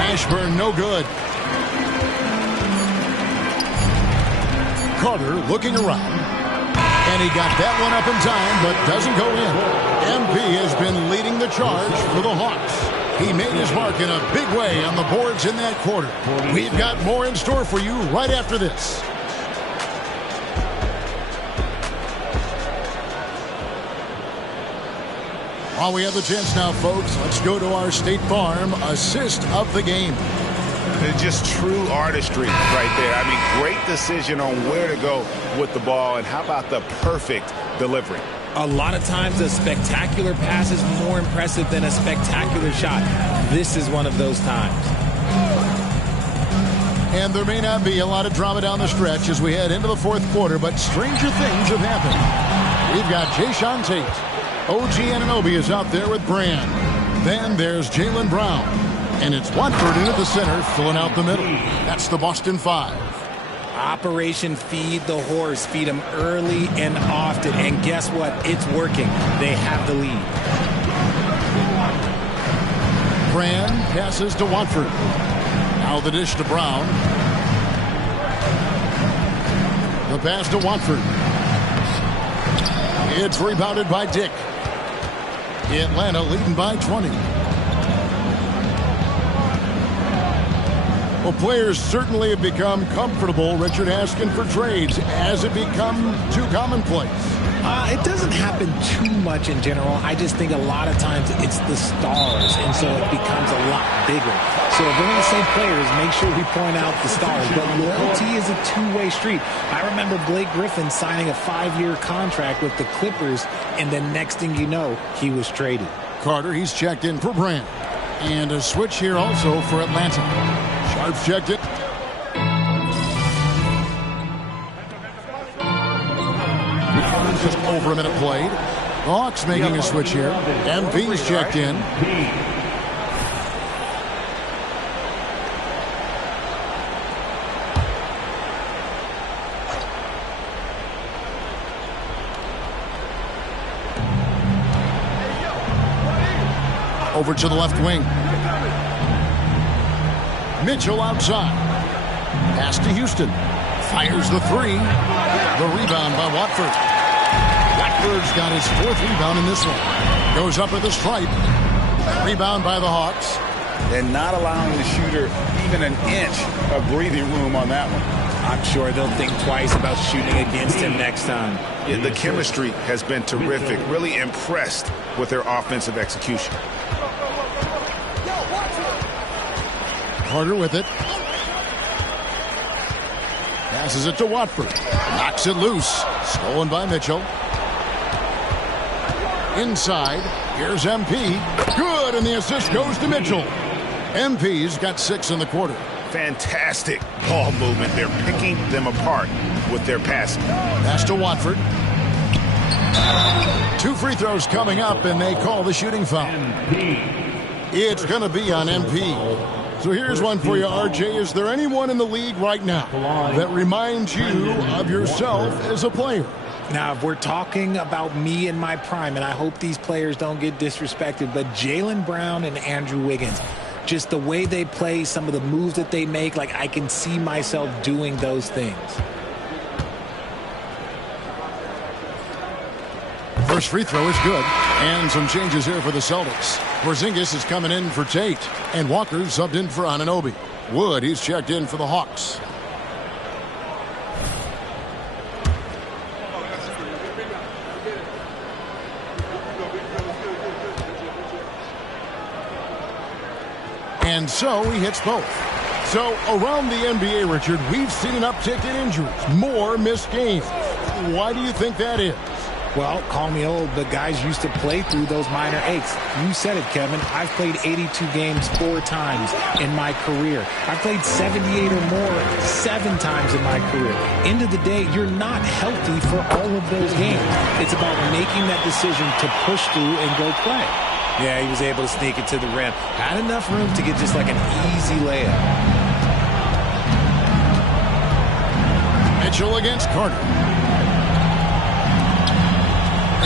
Mashburn no good. Carter looking around. And he got that one up in time, but doesn't go in. MP has been leading the charge for the Hawks. He made his mark in a big way on the boards in that quarter. We've got more in store for you right after this. While we have the chance now, folks, let's go to our State Farm assist of the game. It's just true artistry right there. I mean, great decision on where to go with the ball, and how about the perfect delivery? A lot of times a spectacular pass is more impressive than a spectacular shot. This is one of those times. And there may not be a lot of drama down the stretch as we head into the fourth quarter, but stranger things have happened. We've got Jayshawn Tate. OG Anunoby is out there with Brand. Then there's Jaylen Brown. And it's Watford into the center, filling out the middle. That's the Boston 5. Operation Feed the Horse. Feed them early and often. And guess what? It's working. They have the lead. Brand passes to Watford. Now the dish to Brown. The pass to Watford. It's rebounded by Dick. Atlanta leading by 20. Well, players certainly have become comfortable, Richard, asking for trades. Has it become too commonplace? It doesn't happen too much in general. I just think a lot of times it's the stars, and so it becomes a lot bigger. So if they're the same players, make sure we point out the stars. But loyalty is a two-way street. I remember Blake Griffin signing a 5-year contract with the Clippers, and the next thing you know, he was traded. Carter, he's checked in for Brand. And a switch here also for Atlanta. Sharp's checked in. Just over a minute played. The Hawks making a switch here. MP's checked in. Over to the left wing. Mitchell outside. Pass to Houston. Fires the three. The rebound by Watford. Watford's got his 4th rebound in this one. Goes up at the stripe. Rebound by the Hawks. And not allowing the shooter even an inch of breathing room on that one. I'm sure they'll think twice about shooting against him next time. Yeah, the chemistry has been terrific. Really impressed with their offensive execution. Carter with it. Passes it to Watford. Knocks it loose. Stolen by Mitchell. Inside. Here's MP. Good, and the assist goes to Mitchell. MP's got 6 in the quarter. Fantastic ball movement. They're picking them apart with their passing. Pass to Watford. 2 free throws coming up, and they call the shooting foul. It's going to be on MP. So here's one for you, RJ. Is there anyone in the league right now that reminds you of yourself as a player? Now, if we're talking about me in my prime, and I hope these players don't get disrespected, but Jaylen Brown and Andrew Wiggins, just the way they play, some of the moves that they make, like I can see myself doing those things. First free throw is good. And some changes here for the Celtics. Porzingis is coming in for Tate. And Walker subbed in for Anunoby. Wood, he's checked in for the Hawks. And so he hits both. So around the NBA, Richard, we've seen an uptick in injuries. More missed games. Why do you think that is? Well, call me old, but guys used to play through those minor aches. You said it, Kevin. I've played 82 games 4 times in my career. I've played 78 or more 7 times in my career. End of the day, you're not healthy for all of those games. It's about making that decision to push through and go play. Yeah, he was able to sneak it to the rim. Had enough room to get just like an easy layup. Mitchell against Carter.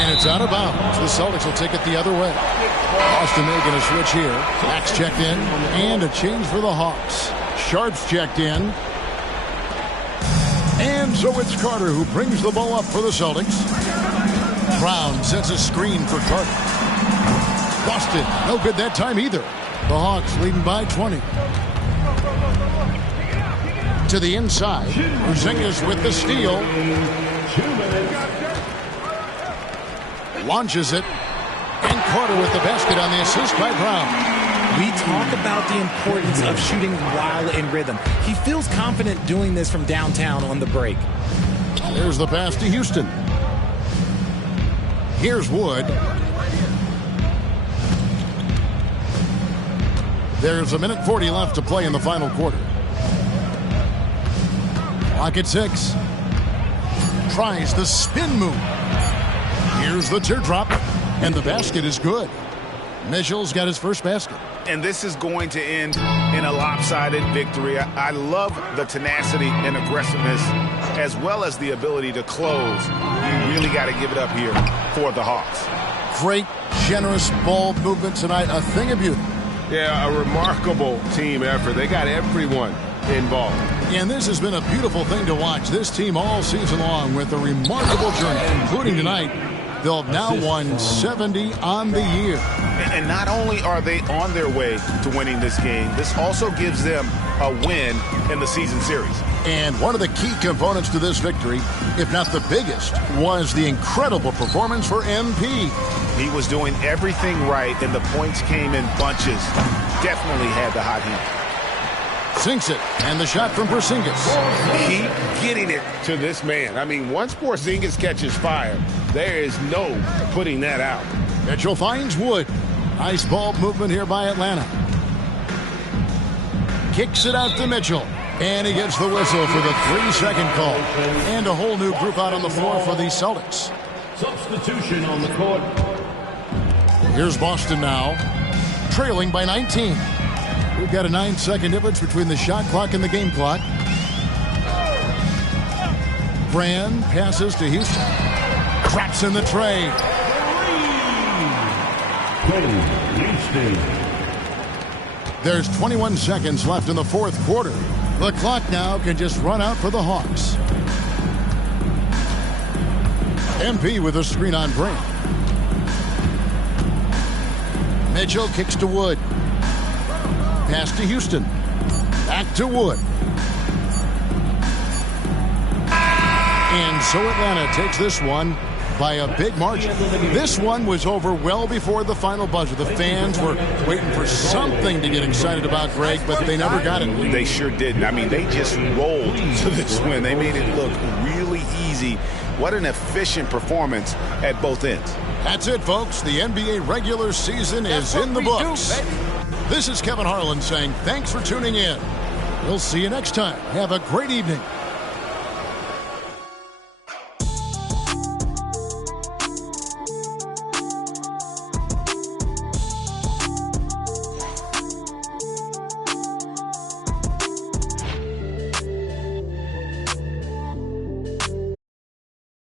And it's out of bounds. The Celtics will take it the other way. Boston making a switch here. Max checked in. And a change for the Hawks. Sharp's checked in. And so it's Carter who brings the ball up for the Celtics. Brown sets a screen for Carter. Boston, no good that time either. The Hawks leading by 20. To the inside. Porzingis with the steal. Launches it. And Carter with the basket on the assist by Brown. We talk about the importance of shooting while in rhythm. He feels confident doing this from downtown on the break. There's the pass to Houston. Here's Wood. There's 1:40 left to play in the final quarter. Clock at 6. Tries the spin move. Here's the teardrop. And the basket is good. Mitchell's got his first basket. And this is going to end in a lopsided victory. I love the tenacity and aggressiveness as well as the ability to close. You really got to give it up here for the Hawks. Great, generous ball movement tonight. A thing of beauty. Yeah, a remarkable team effort. They got everyone involved. And this has been a beautiful thing to watch. This team all season long with a remarkable journey, including tonight. They'll have now won 70 on the year. And not only are they on their way to winning this game, this also gives them a win in the season series. And one of the key components to this victory, if not the biggest, was the incredible performance for MP. He was doing everything right, and the points came in bunches. Definitely had the hot hand. Sinks it, and the shot from Porzingis. Keep getting it to this man. I mean, once Porzingis catches fire, there is no putting that out. Mitchell finds Wood. Nice ball movement here by Atlanta. Kicks it out to Mitchell. And he gets the whistle for the 3-second call. And a whole new group out on the floor for the Celtics. Substitution on the court. Here's Boston now, trailing by 19. We've got a 9-second difference between the shot clock and the game clock. Brand passes to Houston. Traps in the tray. There's 21 seconds left in the fourth quarter. The clock now can just run out for the Hawks. MP with a screen on Brand. Mitchell kicks to Wood. Pass to Houston. Back to Wood. And so Atlanta takes this one by a big margin. This one was over well before the final buzzer. The fans were waiting for something to get excited about, Greg, but they never got it. They sure didn't. I mean, they just rolled to this win. They made it look really easy. What an efficient performance at both ends. That's it, folks. The NBA regular season is in the books. This is Kevin Harlan saying thanks for tuning in. We'll see you next time. Have a great evening.